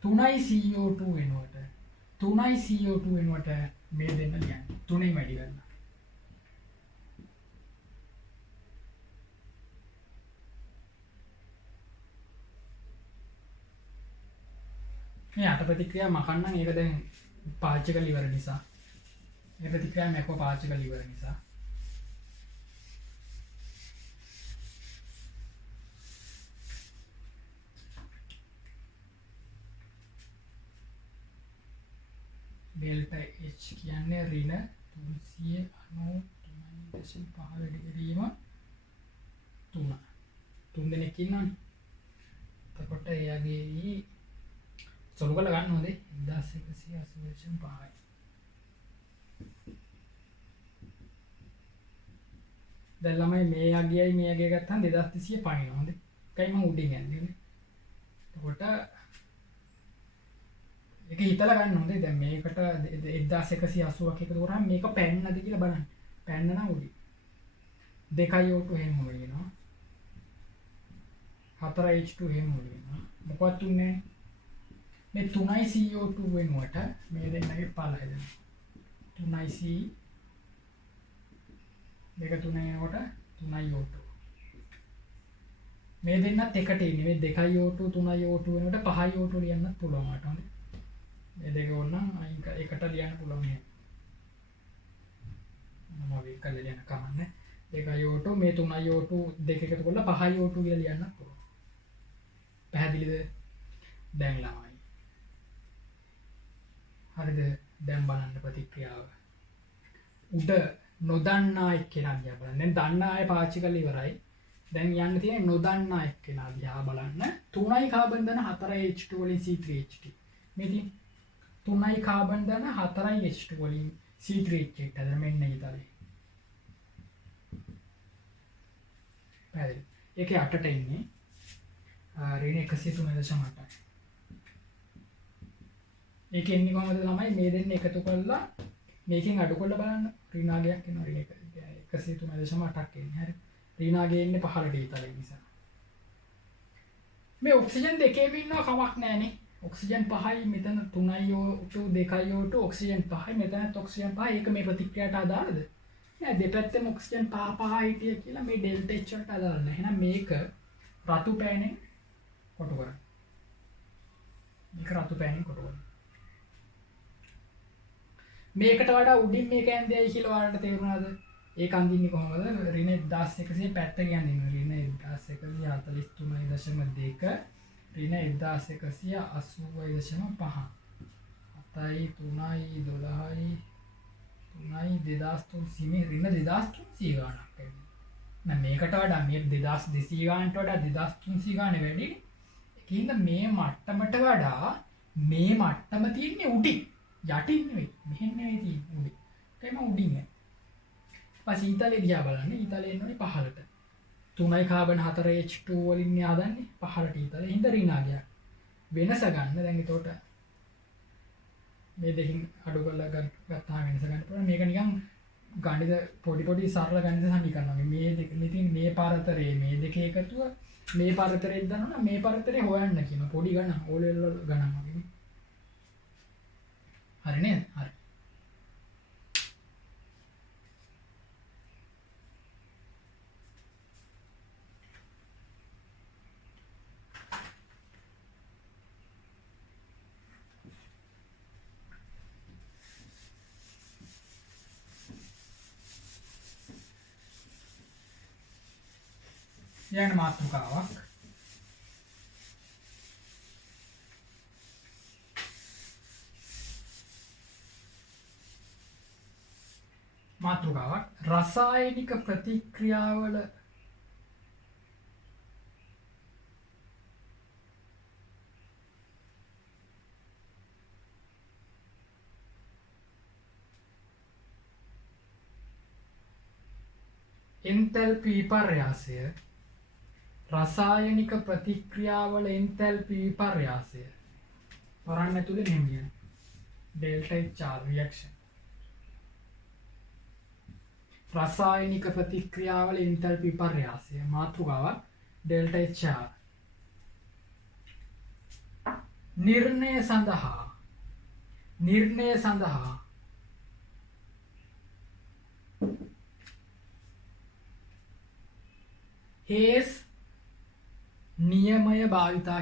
3CO2 වෙනුවට 3CO2 වෙනුවට මේ දෙන්න ලියන්න. 3ෙන් වැඩි කරන්න. මේ අට ප්‍රතික්‍රියා මකන්නම් ඒක දැන් පාවිච්චි කරලා ඉවර නිසා. මේ ප්‍රතික්‍රියා මැක්ව පාවිච්චි කරලා ඉවර නිසා. ඩෙල්ටා H කියන්නේ ඍණ 393.5 වැඩි කිරීම 3. 3 දෙනෙක් ඉන්නවනේ. එතකොට එයාගේ සොලු කරලා ගන්න හොඳේ 1180.5යි. දැන් ළමයි මේ යගියයි මේ යගිය ගත්තාම 2200 පයින්න හොඳේ. එකයි මම උඩින් යන්නේ නේ. එතකොට ඒක හිතලා ගන්න හොඳේ. දැන් මේකට 1180ක් එකතු කරාම මේක පැන්නද කියලා බලන්න. පැන්න නම් උඩින්. 2O2 හැම වෙලේනවා. 4H2 හැම වෙලේනවා. මොකවත් උන්නේ මේ 3CO2 වෙනුවට මේ දෙන්නගේ පළ හැදෙනවා. 3C දෙක 3 එනකොට 3O2. මේ දෙන්නත් එකට ඉන්නේ. මේ 2යි O2 3යි O2 වෙනකොට 5යි O2 ලියන්නත් පුළුවන් මට. හොඳයි. මේ දෙක ඕනනම් අයින් එකට ලියන්න පුළුවන් මේ. මම මේක ලියන්න කමන්නේ. 2යි O2 මේ 3යි O2 දෙක එකතු කරලා 5යි O2 කියලා ලියන්නත් පුළුවන්. පැහැදිලිද? දැන් ළමයි. හරිද? දැන් බලන්න ප්‍රතික්‍රියාව. උඩ නොදන්නා එක්කෙනා දිහා බලන්න. දැන් දන්නා අය පාවිච්චි කරලා ඉවරයි. දැන් යන්න තියෙන්නේ නොදන්නා එක්කෙනා දිහා බලන්න. 3යි කාබන් ධන 4යි H2 වලින් C3H2. මේ තියෙන 3යි කාබන් ධන 4යි H2 වලින් C3H8 හදන මෙන්න ඊතලේ. පැහැදිලි. ඒකේ අටට ඉන්නේ ඍණ 103.8. ඒක එන්නේ කොහමද ළමයි මේ දෙන්න එකතු කරලා මේකෙන් අඩු කරලා බලන්න ඍණාගයක් එනවා ඍණ 103.8ක් එන්නේ හරි ඍණාගය එන්නේ පහළට ඊතලේ නිසා මේ ඔක්සිජන් දෙකේම ඉන්නවා කමක් නැහනේ ඔක්සිජන් 5යි මෙතන 3යි O2 2යි O2 ඔක්සිජන් 5යි මෙතනත් ඔක්සිජන් 5යි ඒක මේ ප්‍රතික්‍රියාවට අදාළද නෑ දෙපැත්තෙම ඔක්සිජන් 5 හිටිය කියලා මේ ඩෙල්ටා H වලට අදාළ නැහැ එහෙනම් මේක රතු පෑනෙන් කොටු කරන්න මේක රතු පෑනෙන් කොටු කරන්න මේකට වඩා උඩින් මේක ඇන්දේයි කියලා ඔයාලට තේරුණාද? ඒක අඳින්නේ කොහමද? ඍණ 1100 පැත්ත කියන්නේ ඍණ 1143.2 ඍණ 1180.5 7යි 3යි 12යි 3යි 2300 මේ ඍණ 2300 ගාණක් එන්නේ. දැන් මේකට වඩා මේ 2200 ගාණට වඩා 2300 ගාණ වැඩි. ඒකින්ද මේ මට්ටමට වඩා මේ මට්ටම තියෙන්නේ උඩින්. යටින් නෙවෙයි මෙහෙන් නෙවෙයි තියෙන්නේ උඩින්. ඒකම උඩින් නේ. පස්සේ ඊතලේ දිහා බලන්න. ඊතලේ එන්නේ පහළට. 3යි කාබන් 4යි H2 වලින් නේ හදන්නේ පහළට ඊතලේ. හින්දා ඍණාගයක්. වෙනස ගන්න. දැන් ඒතකොට මේ දෙකින් අඩු කරලා ගත්තාම වෙනස ගන්න පුළුවන්. මේක නිකන් ගණිත පොඩි සරල ගණිත සමීකරණ වගේ. මේ දෙක ඉතින් මේ පරතරේ මේ දෙක එකතුව මේ පරතරේ දානවා මේ පරතරේ හොයන්න කියන පොඩි ගණන් ඕ ලෙවල් ගණන් වගේ. හරි නේද? හරි. ඊළඟ මාතෘකාවක් රසායනික ප්‍රතික්‍රියාවල එන්තැල්පි විපර්යාසය රසායනික ප්‍රතික්‍රියාවල එන්තැල්පි විපර්යාසය වරන් ඇතුලේ මෙහෙම කියන ඩෙල්ටා H රියැක්ෂන් රසායනික ප්‍රතික්‍රියාවල එන්තැල්පි විපර්යාසය මාතෘකාව ඩෙල්ටා H නිර්ණය සඳහා හේස් නියමය භාවිතා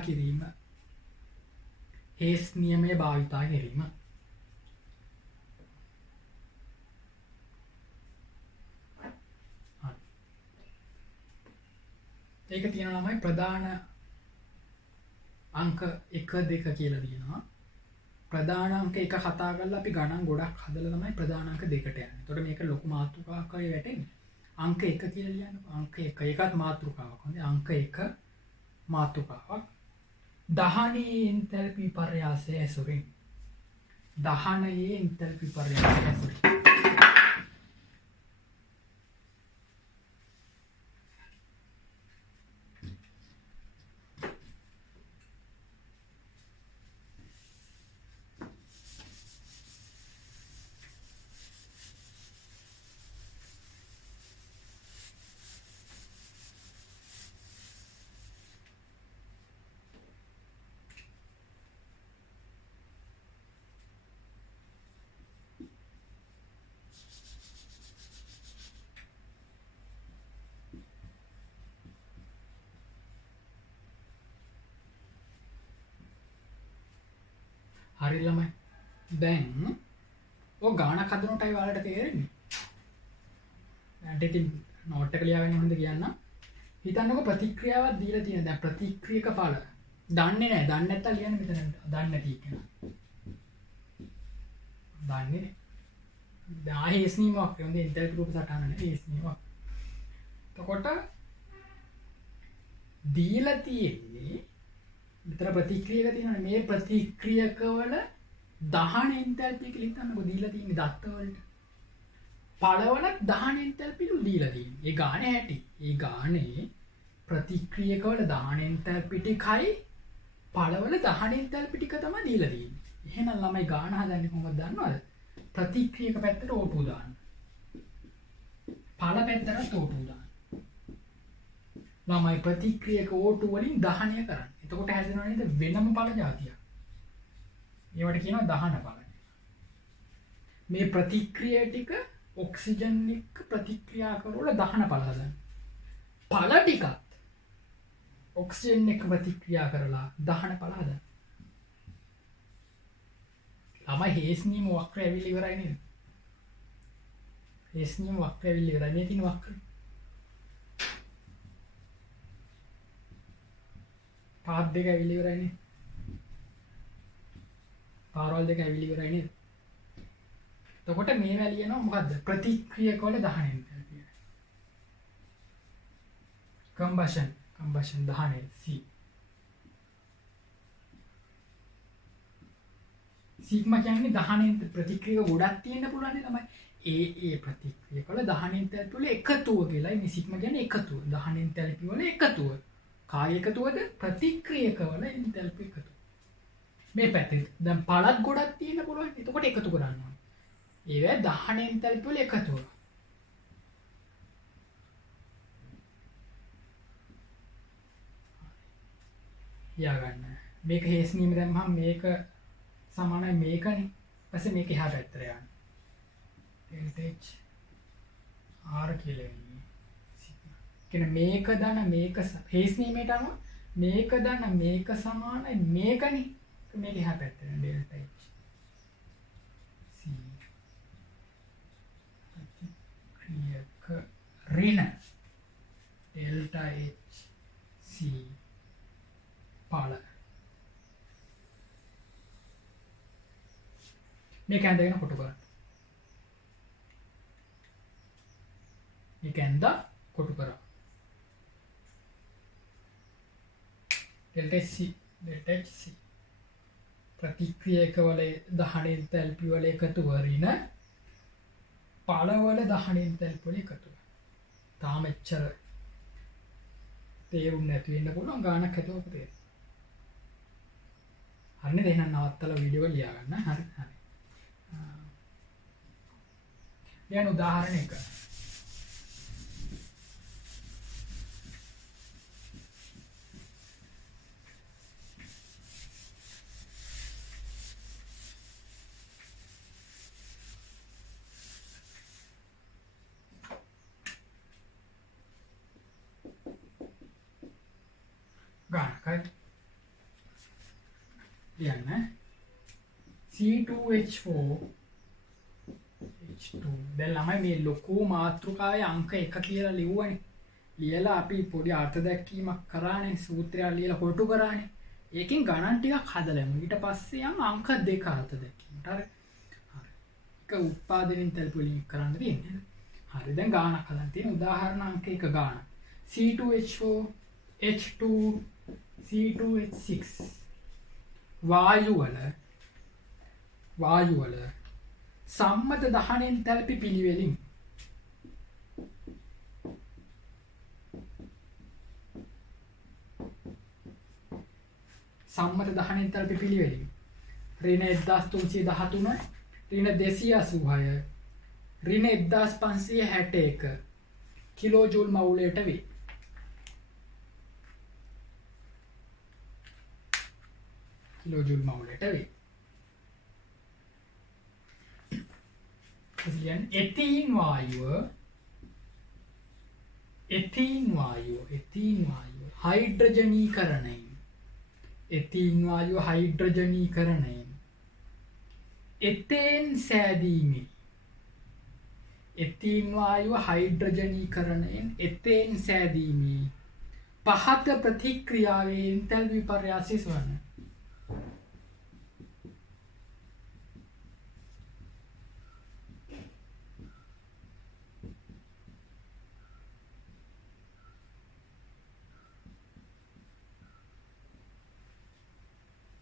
කිරීම ඒක තියෙනවා ළමයි ප්‍රධාන අංක 1 2 කියලා තියෙනවා ප්‍රධාන අංක 1 කතා කරලා අපි ගණන් ගොඩක් හදලා තමයි ප්‍රධාන අංක 2ට යන්නේ. එතකොට මේක ලොකු මාතෘකාවක් වගේ වැටෙන්නේ. අංක 1 කියලා ලියන්න. අංක 1 ඒකත් මාතෘකාවක්. හොඳයි. අංක 1 මාතෘකාවක්. දහනයේ එන්තැල්පි විපර්යාසය ඇසුරින්. දහනයේ එන්තැල්පි විපර්යාසය ඇසුරින්. හරි ළමයි. දැන් ඔය ගානක් හදනකොටයි ඔයාලට තේරෙන්නේ. දැන් ඉතින් නෝට් එක ලියාගන්න හොඳ කියන්න. හිතන්නකො ප්‍රතික්‍රියාවක් දීලා තියෙන. දැන් ප්‍රතික්‍රියක ඵල දන්නේ නැහැ. දන්නේ නැත්තම් ලියන්න මෙතන. දන්නේ නැති කෙනා. දන්නේ නැහැ. දැන් හේස්නීමක් හොඳ එන්තැල්පි රූප සටහන නේ හේස්නීමක්. එතකොට දීලා තියෙන්නේ විතර ප්‍රතික්‍රියක තියෙනවා. මේ ප්‍රතික්‍රියකවල දහන එන්තැල්පි කියලා හිතන්නකො දීලා තියෙන්නේ දත්ත වලට. පළවල දහන එන්තැල්පිලු දීලා තියෙන්නේ. ඒ ගානේ හැටි. ඒ ගානේ ප්‍රතික්‍රියකවල දහන එන්තැල්පි ටිකයි පළවල දහන එන්තැල්පි ටික තමයි දීලා තියෙන්නේ. එහෙනම් ළමයි ගාන හදන්නේ කොහොමද දන්නවද? ප්‍රතික්‍රියක පැත්තට O2 දාන්න. පළ පැත්තට O2 දාන්න. ළමයි ප්‍රතික්‍රියක O2 වලින් දහනය කරන්න. එතකොට හැදෙනවා නේද වෙනම පළ જાතියක්. ඒවට කියනවා දහන පළ. මේ ප්‍රතික්‍රිය ටික ඔක්සිජන් එක්ක ප්‍රතික්‍රියා කරලා දහන පළ හදන්න. පළ ටිකත් ඔක්සිජන් එක්ක ප්‍රතික්‍රියා කරලා දහන පළ හදන්න. ළමයි හේස්නීම වක්‍රය ඇවිල්ලා ඉවරයි නේද? හේස්නීම වක්‍රය ඇවිල්ලා ඉවරයි. මේ තියෙන වක්‍රය. පාත් දෙක ඇවිල්ලා ඉවරයි නේද? පාරවල් දෙක ඇවිල්ලා ඉවරයි නේද? එතකොට මේවා ලියනවා මොකද්ද? ප්‍රතික්‍රියකවල දහනය. combustion දහනය C. සිග්මා කියන්නේ දහනෙන් ප්‍රතික්‍රියක ගොඩක් තියෙන්න පුළුවන් නේ ළමයි. ඒ ප්‍රතික්‍රියකවල දහනෙන් තැල්පි වල එකතුව කියලායි මේ සිග්මා කියන්නේ එකතුව. දහනෙන් තැල්පි වල එකතුව. කාය එකතුවද ප්‍රතික්‍රියකවල එන්තැල්පි එකතුව. මේ පැත්තේ දැන් පළත් ගොඩක් තියෙන්න පුළුවන්. එතකොට එකතු කරන්න ඕනේ. ඒවා දහනෙන් තැල්පි වල එකතුව. යාගන්න. මේක හේස්නීම දැම්මම මේක සමානයි මේකනේ. ඊපස්සේ මේක එහා පැත්තට යන්න. delta R කියලා එන්නේ. කියන්නේ මේක දන මේක හේස්නීමේට අනුව මේක දන මේක සමානයි මේකනේ. මේක එහා පැත්තට delta H C ප්‍රතික්‍රියක ඍණ delta H C පාල මේක ඇඳගෙන කොටු කරන්න. මේක ඇඳ කොටු කරා. delta C ප්‍රතික්‍රියක වල දහනෙන් තැල්පි වල එකතුව ඍණ පළවල දහනෙන් තැල්පි වල එකතුව. තාම එච්චර තේරුම් නැති වෙන්න පුළුවන් ගානක් හිතුවක තේරෙයි. හරිනේ එහෙනම් නවත්තලා වීඩියෝ එක ලියා ගන්න. හරි. දැන් උදාහරණයක ගානක් ලියන්න. C2H4 H2 දැන් ළමයි මේ ලොකු මාතෘකාවේ අංක 1 කියලා ලිව්වනේ. ලියලා අපි පොඩි අර්ථ දැක්වීමක් කරානේ සූත්‍රය ලියලා කොටු කරානේ. ඒකෙන් ගණන් ටිකක් හදලාමු. ඊට පස්සේ යම් අංක 2 අර්ථ දැක්වීමට. හරි. එක උත්පාදනෙන් තැල්පි වලින් කරන්න තියෙන්නේ. හරි. දැන් ගානක් හදන්න තියෙන උදාහරණ අංක 1 ගාන. C2H4 H2 C2H6 වායු වල සම්මත දහනෙන් තැල්පි පිළිවෙලින් ඍණ 1313 ඍණ 286 ඍණ 1561 කිලෝ ජූල් මවුලයට වේ. කිලෝජූල් මවුලට වේ. එතීන් වායුව හයිඩ්‍රජනීකරණයෙන් එතෙන් සෑදීමේ එතීන් වායුව හයිඩ්‍රජනීකරණයෙන් එතෙන් සෑදීමේ පහත ප්‍රතික්‍රියාවේ එන්තැල්පි විපර්යාසය සොයන්න.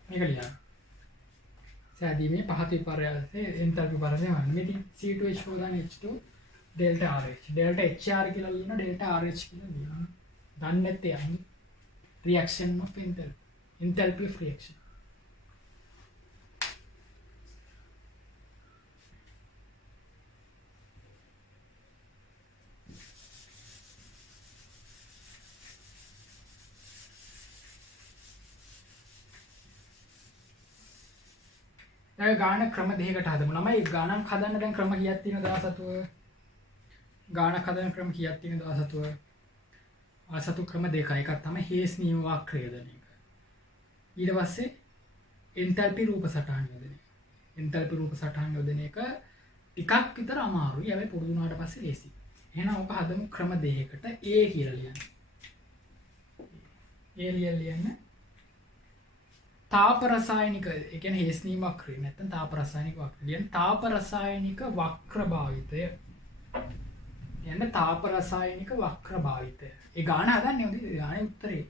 මේක ලියන්න. සෑදීමේ පහත විපර්යාසය එන්තැල්පි විපර්යාසය හොයන්න. මේක C2H4 දාන H2 delta RH delta HR කියලා ලියනවා delta RH කියලා ලියනවා. දන්නේ නැත්තේ යන්නේ reaction of enthalpy of reaction. දැන් ගාන ක්‍රම දෙකකට හදමු. ළමයි ගානක් හදන්න දැන් ක්‍රම කීයක් තියෙනවද ආසතුව? ගානක් හදන ක්‍රම කීයක් තියෙනවද ආසතුව? ආසතු ක්‍රම දෙකයි. එකක් තමයි හේස් නියම වක්‍රය යොදන එක. ඊට පස්සේ එන්තැල්පි රූප සටහන් යොදන එක. එන්තැල්පි රූප සටහන් යොදන එක ටිකක් විතර අමාරුයි. හැබැයි පුරුදු වුණාට පස්සේ ලේසි. එහෙනම් ඔක හදමු ක්‍රම දෙකකට. A කියලා ලියන්න. A ලියන්න. තාප රසායනික ඒ කියන්නේ හේස් නියම වක්‍රය නැත්නම් තාප රසායනික වක්‍රය. ලියන්න තාප රසායනික වක්‍ර භාවිතය. යන්න තාප රසායනික වක්‍ර භාවිතය. ඒ ගාන හදන්නේ උදේ ගානේ උත්තරේ.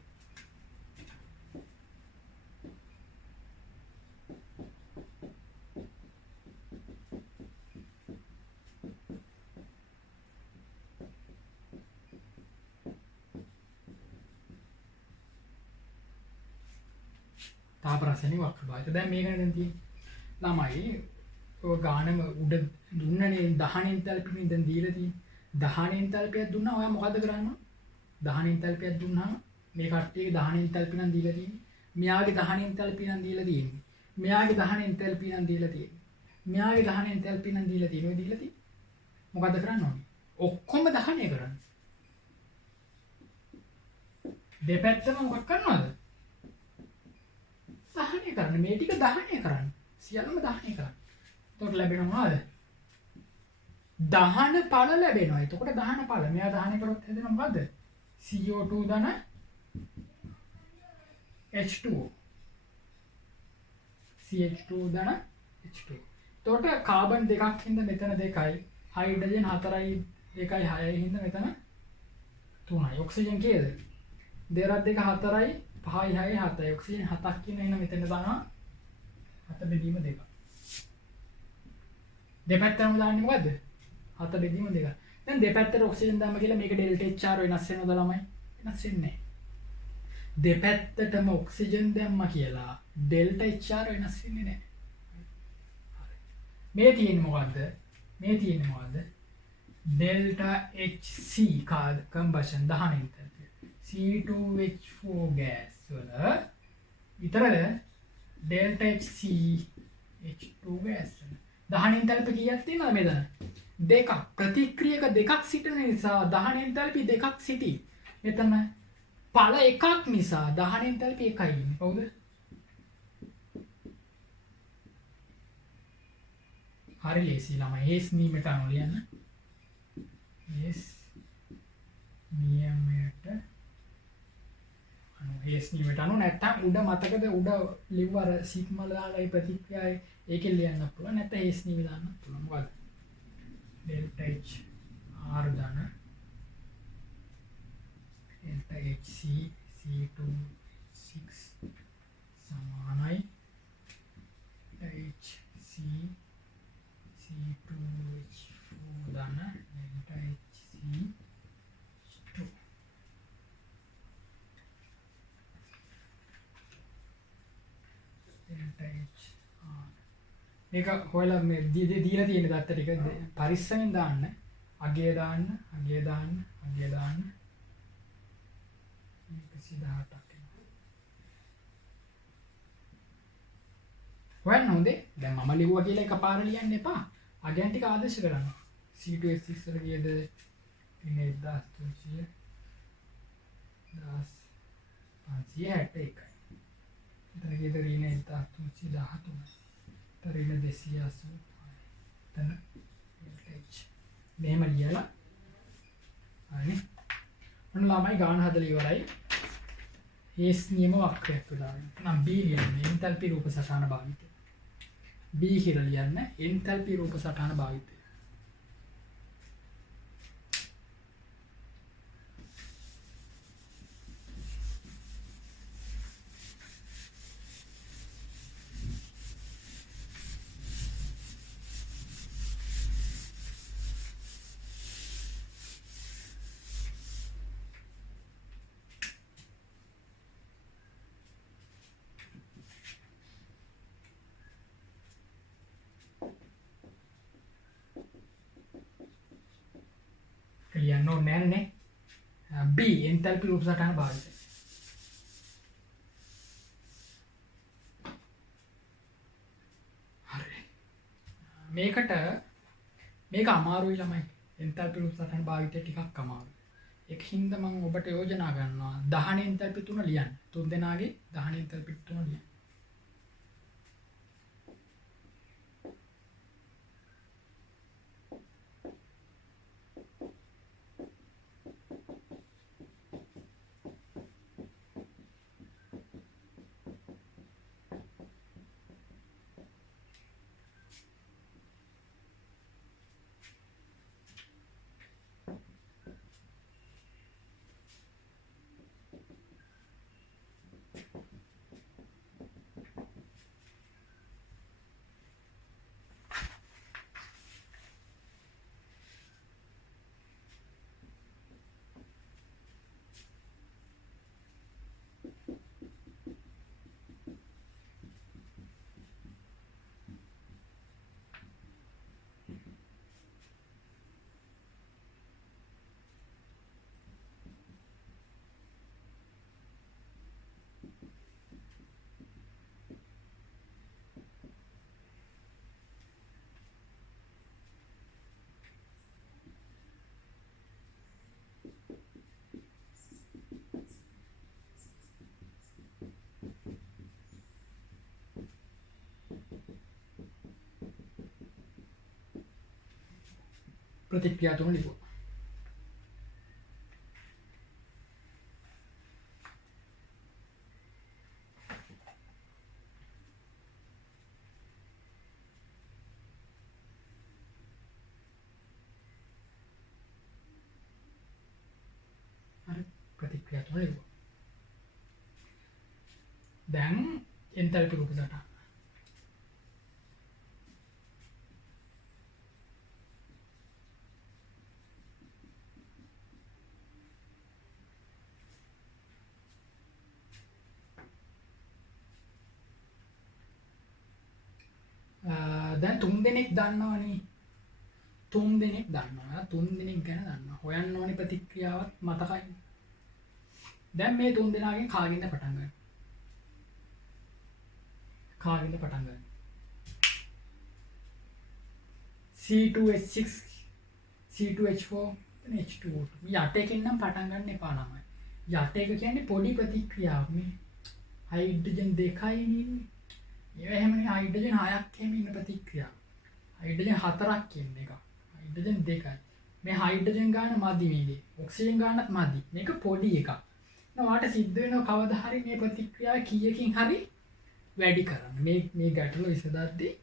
තාප රසායනික වක්‍ර භාවිතය. දැන් මේකනේ දැන් තියෙන්නේ. ළමයි ඔය ගානම උඩ දුන්නනේ 10 එන්තැල්පිනේ දැන් දීලා තියෙන්නේ. 10 එන්තැල්පියක් දුන්නා ඔයා මොකද කරන්නේ? 10 එන්තැල්පියක් දුන්නාම මේ කට්ටියගේ 10 එන්තැල්පි නම් දීලා තියෙන්නේ. මෙයාගේ 10 එන්තැල්පි නම් දීලා තියෙන්නේ. මෙයාගේ 10 එන්තැල්පි නම් දීලා තියෙන්නේ. මෙයාගේ 10 එන්තැල්පි නම් දීලා තියෙන්නේ. ඔය දීලා තියෙන්නේ. මොකද කරන්න ඕනේ? ඔක්කොම 10 කරන්න. දෙපැත්තම මොකක් කරනවද? 10 කරන්න. මේ ටික 10 කරන්න. සියල්ලම 10 කරන්න. එතකොට ලැබෙනවා මොනවද? 10 පළ ලැබෙනවා. එතකොට 10 පළ. මෙයා 10 කරොත් හැදෙනවා මොකද්ද? CO2 ධන H2O. CH2 ධන H2O. එතකොට කාබන් දෙකක් හින්දා මෙතන 2යි. හයිඩ්‍රජන් 4යි 2යි 6යි හින්දා මෙතන 3යි. ඔක්සිජන් කීයද? 2 2 4යි 5යි 6යි 7යි. ඔක්සිජන් 7ක් කියන එහෙනම් මෙතන දානවා 7 බෙදීම 2. දෙපැත්තම දාන්නේ මොකද්ද? 7 බෙදීම 2. දැන් දෙපැත්තට ඔක්සිජන් දාම කියලා මේක ඩෙල්ටා HR වෙනස් වෙනවද ළමයි? වෙනස් වෙන්නේ නැහැ. දෙපැත්තටම ඔක්සිජන් දැම්මා කියලා ඩෙල්ටා HR වෙනස් වෙන්නේ නැහැ. මේ තියෙන්නේ මොකද්ද? මේ තියෙන්නේ මොකද්ද? ඩෙල්ටා HC කාද කම්බෂන් දහන එන්තැල්පිය. C2H4 gas වල විතරද ඩෙල්ටා HC H2 gas වල දහන එන්තැල්පි කීයක් තියෙනවද මෙතන? දෙකක්. ප්‍රතික්‍රියක දෙකක් සිටින නිසා දහන එන්තැල්පි දෙකක් සිටි. මෙතන පළ එකක් නිසා දහන එන්තැල්පි එකයි ඉන්නේ. කවුද? හරි ලේසි ළමයි. හේස් නියමයට අනුව ලියන්න. හේස් නියමයට අනුව හේස් නියමයට අනුව නැත්තම් උඩ මතකද උඩ ලිව්ව අර සිග්මා දාලා ඒ ප්‍රතික්‍රියාවේ ඒකෙන් ලියන්න පුළුවන්. නැත්නම් හේස් නියම දාන්න පුළුවන්. මොකද? delta H R ධන delta HC C2H6 සමානයි HC C2H4 ධන delta HC2 delta HR මේක හොයලා මේ දීලා තියෙන දත්ත ටික පරිස්සමෙන් දාන්න. අගය දාන්න, අගය දාන්න, අගය දාන්න. 118ක් එනවා. හොයන්න හොඳේ. දැන් මම ලිව්වා කියලා එකපාර ලියන්න එපා. අගයන් ටික ආදේශ කරන්න. C2H6 වල කීයද? 1300 561. එතන කීයද? 1313. ඍණ 285 තන h මෙහෙම ලියලා හරි ඔන්න ළමයි ගාන හදලා ඉවරයි හේස් නියම වක්‍රයක් දාන්න නම් b ලියන්නේ එන්තල්පි රූප සටහන භාවිතය b කියලා ලියන්න එන්තල්පි රූප සටහන භාවිතය ලියන්න ඕනේ නෑනේ b එන්තල්පි රූප සටහන භාවිතය හරි මේක අමාරුයි ළමයි එන්තල්පි රූප සටහන භාවිතය ටිකක් අමාරුයි ඒක හින්දා මම ඔබට යෝජනා කරනවා 10 එන්තල්පි 3 ලියන්න තුන් දෙනාගේ 10 එන්තල්පි 3 ලියන්න प्रतिक्रिया 3 लिखो प्रतिक्रिया 3 लिखो දැන් එන්තල්පි රූප සටහන දැන් තුන් දෙනෙක් දන්නවනේ තුන් දෙනෙක් දන්නවා තුන් දෙනෙක් ගැන දන්නවා හොයන්න ඕනේ ප්‍රතික්‍රියාවක් මතකයි දැන් මේ තුන් දෙනාගෙන් කාගෙන්ද පටන් ගන්න C2H6 C2H4 H2O2 යට එකෙන් නම් පටන් ගන්න එපා ළමයි යට එක කියන්නේ පොඩි ප්‍රතික්‍රියාවක් මේ හයිඩ්‍රජන් දෙකයි ඉන්නේ ඒ හැමනේ හයිඩ්‍රජන් 6ක් එහෙම ඉන්න ප්‍රතික්‍රියාව හයිඩ්‍රජන් 4ක් කියන එක හයිඩ්‍රජන් දෙකයි මේ හයිඩ්‍රජන් ගාන මදි මේකේ ඔක්සිජන් ගානත් මදි මේක පොඩි එකක් නවාට සිද්ධ වෙනවා කවදා හරි මේ ප්‍රතික්‍රියාව කීයකින් හරි වැඩි කරන්න මේ ගැටලුව විසඳද්දී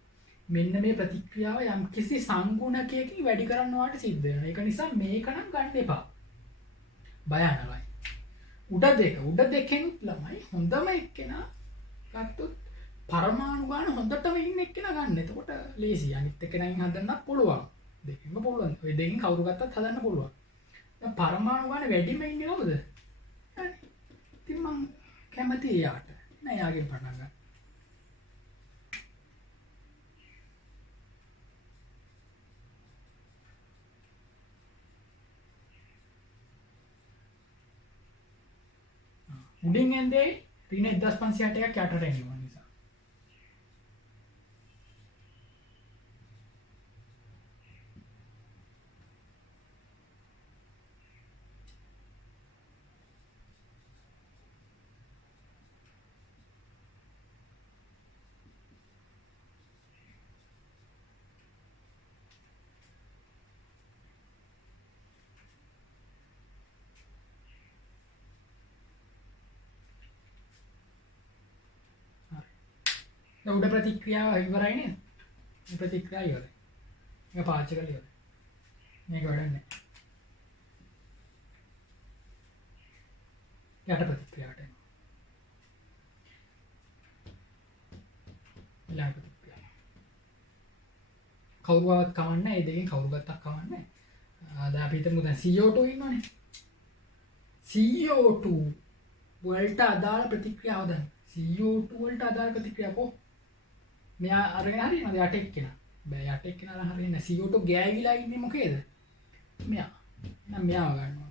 මෙන්න මේ ප්‍රතික්‍රියාව යම් කිසි සංගුණකයකින් වැඩි කරන්න වාට සිද්ධ වෙනවා ඒක නිසා මේක නම් ගන්න එපා බය නැහැ උඩ දෙකෙන් ළමයි හොඳම එක්කෙනා ගත්තොත් පරමාණු ගාන හොඳටම ඉන්න එක්කෙනා ගන්න. එතකොට ලේසි. අනිත් එක්කෙනාගෙන් හදන්න පුළුවන්. දෙකෙන්ම පුළුවන්. ඔය දෙකෙන් කවුරු ගත්තත් හදන්න පුළුවන්. දැන් පරමාණු ගාන වැඩිම ඉන්නේ කවුද? ඉතින් මම කැමති එයාට. නෑ යාගෙන් පටන් ගන්න. උඩින් එන්නේ ඍණ 1560 එකක් යටට එනවා නිසා. දැන් උඩ ප්‍රතික්‍රියාව ඉවරයි නේද? මේ ප්‍රතික්‍රියාව ඉවරයි. මේක පාවිච්චි කරලා ඉවරයි. මේක වැඩන්නේ. යට ප්‍රතික්‍රියාවට එනවා. ඊළඟ ප්‍රතික්‍රියාව. කවුරුවත් කවන්නේ නැහැ. මේ දෙකෙන් කවුරු ගත්තක් කවන්නේ නැහැ. දැන් අපි හිතමු දැන් CO2 ඉන්නවනේ. CO2 වලට අදාළ ප්‍රතික්‍රියාව දැන් CO2 වලට අදාළ ප්‍රතික්‍රියාව කො මෙයා අරගෙන හරියනවද යට එක්කෙනා බෑ යට එක්කෙනා හරියන්නේ CO2 ගෑවිලා ඉන්නේ මොකේද මෙයා එහෙනම් මෙයාව ගන්නවා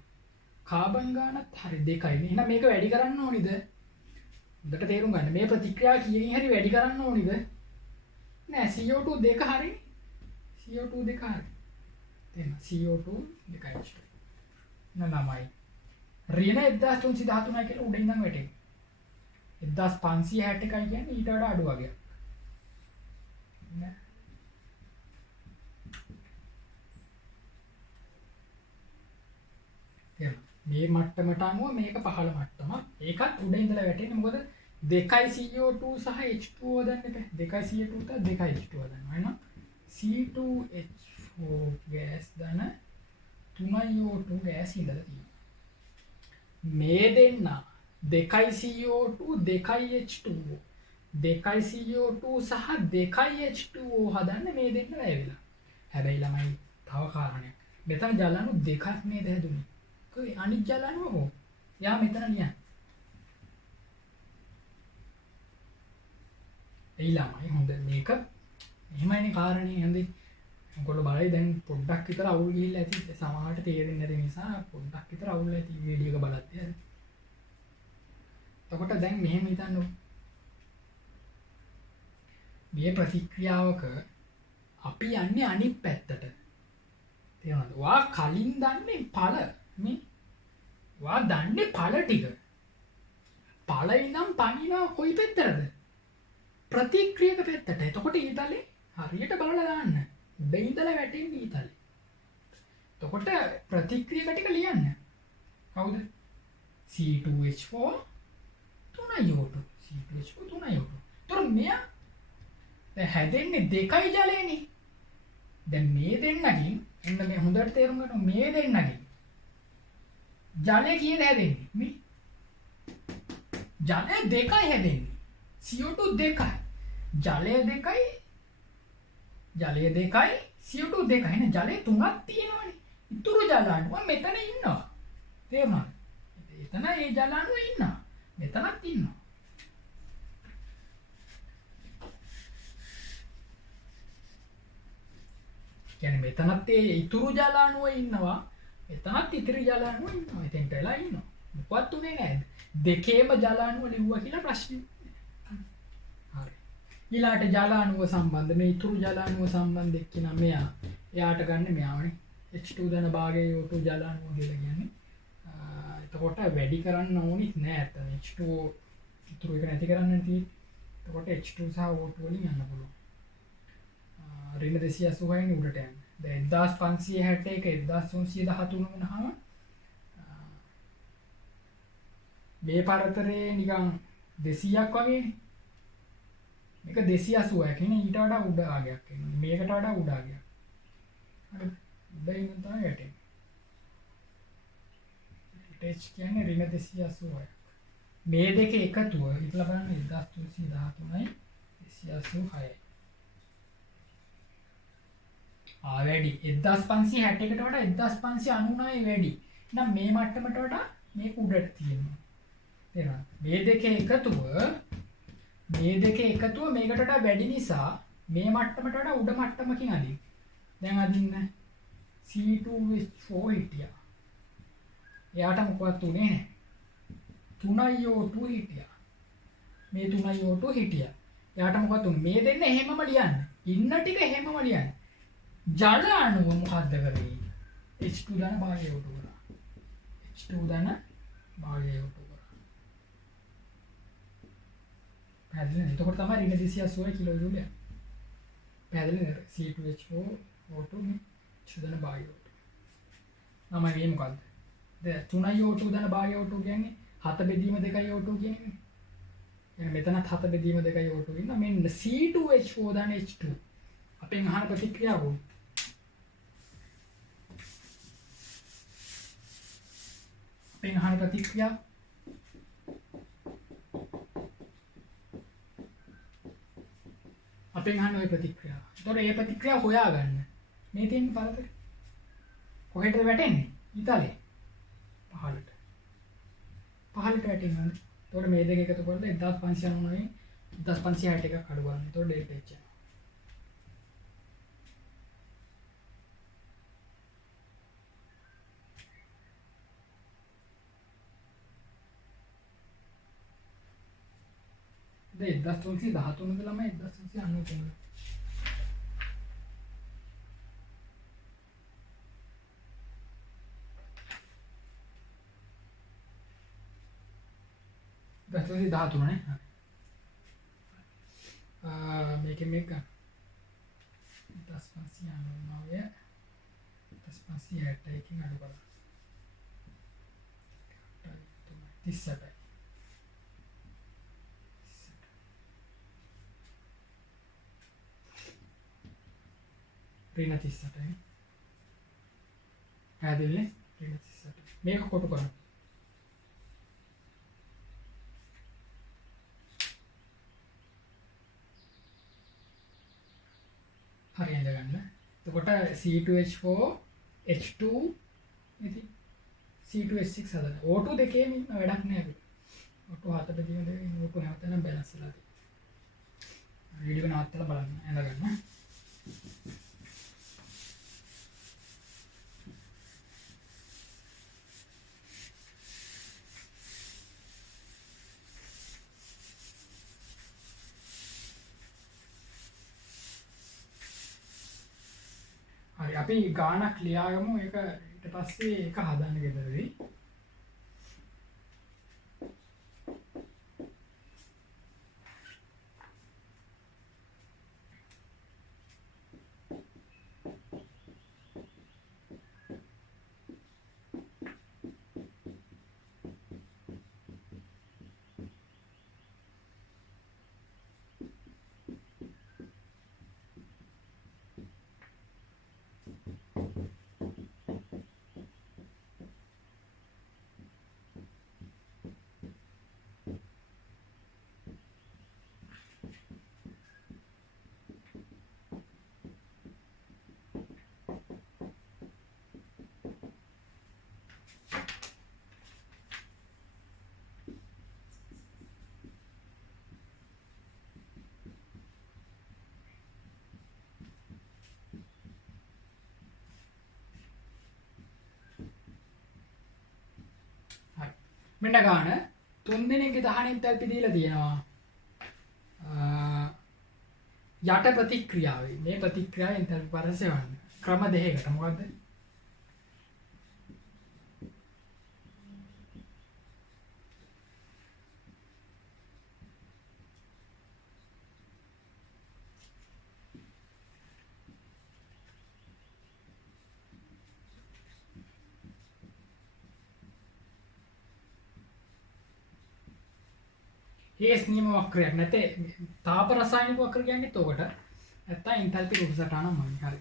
කාබන් ගානත් හරි දෙකයි නේ එහෙනම් මේක වැඩි කරන්න ඕනිද හොඳට තේරුම් ගන්න මේ ප්‍රතික්‍රියාව කීයෙන් හරි වැඩි කරන්න ඕනිද නෑ CO2 දෙක හරි CO2 දෙක හරි තේරෙනවද CO2 දෙකයි නමයි රියන 1313 කියලා උඩින් ඉඳන් වැටෙන්නේ 1561 කියන්නේ ඊට වඩා අඩු වගේ නෑ මේ මට්ටමට අනුව මේක පහළ මට්ටමක් ඒකත් උඩ ඉඳලා වැටෙන්නේ මොකද දෙකයි CO2 සහ H2O දාන්න එපා දෙකයි CO2 ත දෙකයි H2O දාන්න එහෙනම් C2H4 ගෑස් දාන 3යි O2 ගෑස් ඉඳලා තියෙනවා මේ දෙන්න දෙකයි CO2 දෙකයි H2O දෙකයි CO2 සහ දෙකයි H2O හදන්න මේ දෙන්න වැය වෙලා. හැබැයි ළමයි තව කාරණයක්. මෙතන ජල අණු දෙකක් නේද හැදුනේ. කොයි අනිත් ජල අණුව මොකෝ? යා මෙතන ලියන්න. ඒ ළමයි හොඳ මේක එහෙමයිනේ කාරණේ හොඳයි. ඔයගොල්ලෝ බලයි දැන් පොඩ්ඩක් විතර අවුල් ගිහිල්ලා ඇති. සමහරට තේරෙන්නේ නැති නිසා පොඩ්ඩක් විතර අවුල් ඇති වීඩියෝ එක බලද්දී හරි. එතකොට දැන් මෙහෙම හිතන්නකො. මේ ප්‍රතික්‍රියාවක අපි යන්නේ අනිත් පැත්තට. තේරෙනවද? වා කලින් දන්නේ ඵල මේ වා දන්නේ ඵල ටික. ඵල ඉඳන් පනිනවා කොයි පැත්තටද? ප්‍රතික්‍රියක පැත්තට. එතකොට ඊතලේ හරියට බලලා දාන්න. උඩ ඉඳලා වැටෙන්නේ ඊතලේ. එතකොට ප්‍රතික්‍රියක ටික ලියන්න. කවුද? C2H4 3යි O2. C2H4 3යි O2. ତොර මෙයා දැන් හැදෙන්නේ දෙකයි ජලයනේ. දැන් මේ දෙන්නකින් එන්න මේ හොඳට තේරුම් ගන්න මේ දෙන්නකින් ජලය කීයද හැදෙන්නේ? මේ ජලය දෙකයි හැදෙන්නේ. CO2 දෙකයි. ජලය දෙකයි CO2 දෙකයි නේ ජලය තුනක් තියෙනවනේ. ඉතුරු ජල අණුව මෙතන ඉන්නවා. තේරුණාද? එතන ඒ ජල අණුව ඉන්නවා. මෙතනත් ඉන්නවා. කියන්නේ මෙතනත් ඒ ඉතුරු ජල අණුව ඉන්නවා. මෙතනත් ඉතිරි ජල අණුව ඉන්නවා. එතෙන්ට වෙලා ඉන්නවා. මොකවත් උනේ නැහැ. දෙකේම ජල අණුව ලිව්වා කියලා ප්‍රශ්නේ. හරි. ඊළාට ජල අණුව සම්බන්ධ මේ ඉතුරු ජල අණුව සම්බන්ධ එක්කිනා මෙයා. එයාට ගන්න මෙයාවනේ. H2 ධන භාගයේ O2 ජල අණුව කියලා කියන්නේ. එතකොට වැඩි කරන්න ඕනිත් නෑ අතන H2O ඉතුරු එක නැති කරන්න තියෙන්නේ. එතකොට H2 සහ O2 වලින් යන්න පුළුවන්. ඍණ 286 නේ උඩට යන්නේ. දැන් 1561 1313 වුණාම මේ පරතරේ නිකන් 200ක් වගේනේ. මේක 280ක් කියන්නේ ඊට වඩා උඩ ආගයක් එනවා. මේකට වඩා උඩ ආගයක්. හරි. උඩින් තමයි වැටෙන්නේ. H කියන්නේ ඍණ 280ක්. මේ දෙක එකතුව ඉතලා බලන්න 1313යි 286යි. වැඩි 1561ට වඩා 1599 වැඩි. එහෙනම් මේ මට්ටමට වඩා මේක උඩට තියෙනවා. තේරෙනවද? මේ දෙකේ එකතුව මේකට වඩා වැඩි නිසා මේ මට්ටමට වඩා උඩ මට්ටමකින් අදින්න. දැන් අදින්න C2H4 හිටියා. එයාට මොකවත් උනේ නැහැ. 3යි O2 හිටියා. මේ 3යි O2 හිටියා. එයාට මොකවත් උනේ මේ දෙන්න එහෙමම ලියන්න. ඉන්න ටික එහෙමම ලියන්න. ජල අණුව මොකද්ද කරේ? H2 ධන භාගය O2 කරා. H2 ධන භාගය O2 කරා. පැහැදිලිද? එතකොට තමයි ඍණ 280 කිලෝ ජූල් යන්නේ. පැහැදිලිද? C2H4 O2 නේ H2 ධන භාගය O2. නම මේ මොකද්ද? ද 3යි O2 ධන භාගය O2 කියන්නේ 7 බෙදීම 2යි O2 කියන්නේ. يعني මෙතනත් 7 බෙදීම 2යි O2 ඉන්න මෙන්න C2H4 දාන H2 අපෙන් අහන ප්‍රතික්‍රියාව උන් අපෙන් අහන ප්‍රතික්‍රියාව අපෙන් අහන ওই ප්‍රතික්‍රියාව. ඒතකොට මේ ප්‍රතික්‍රියාව හොයාගන්න. මේ තියෙන පළතර කොහෙටද වැටෙන්නේ? ඉතාලියේ. පහළට. පහළට වැටෙනවා. එතකොට මේ දෙක එකතු කරලා 1599 1561 එකක් අඩු ගන්න. එතකොට ඒක එච්චර. දැන් 1313 ඉඳලා මම 1393 1313 නේ. මේක 1599 1560 එකකින් අඩු කරලා 38යි. ऋण 38යි. පැහැදිලිනේ? ऋण 38. මේක කොටු කරන්න. හරි අඳගන්න. එතකොට C2H4 H2 ඉතින් C2H6 හදන්න. O2 දෙකේම වැඩක් නෑ අපිට. O2 හත බෙදීම දෙකෙන් O2 හැමතැනම බැලන්ස් වෙලා තියෙනවා. වීඩියෝ එක නවත්තලා බලන්න. අඳගන්න. හරි අපි ගානක් ලියාගමු ඒක ඊට පස්සේ ඒක හදන්න ගෙදරදී මෙන්න ගාන තුන් දිනකේ දහනින් තල්පි දීලා තියෙනවා යට ප්‍රතික්‍රියාවේ මේ ප්‍රතික්‍රියාවෙන් තල්පි පරසෙවන්න ක්‍රම දෙකකට මොකද්ද හේස් නියම වක්‍රයක් නැතේ තාප රසායනික වක්‍ර කියන්නේ එතකොට නැත්තම් එන්තල්පි රූප සටහනක් මම හරි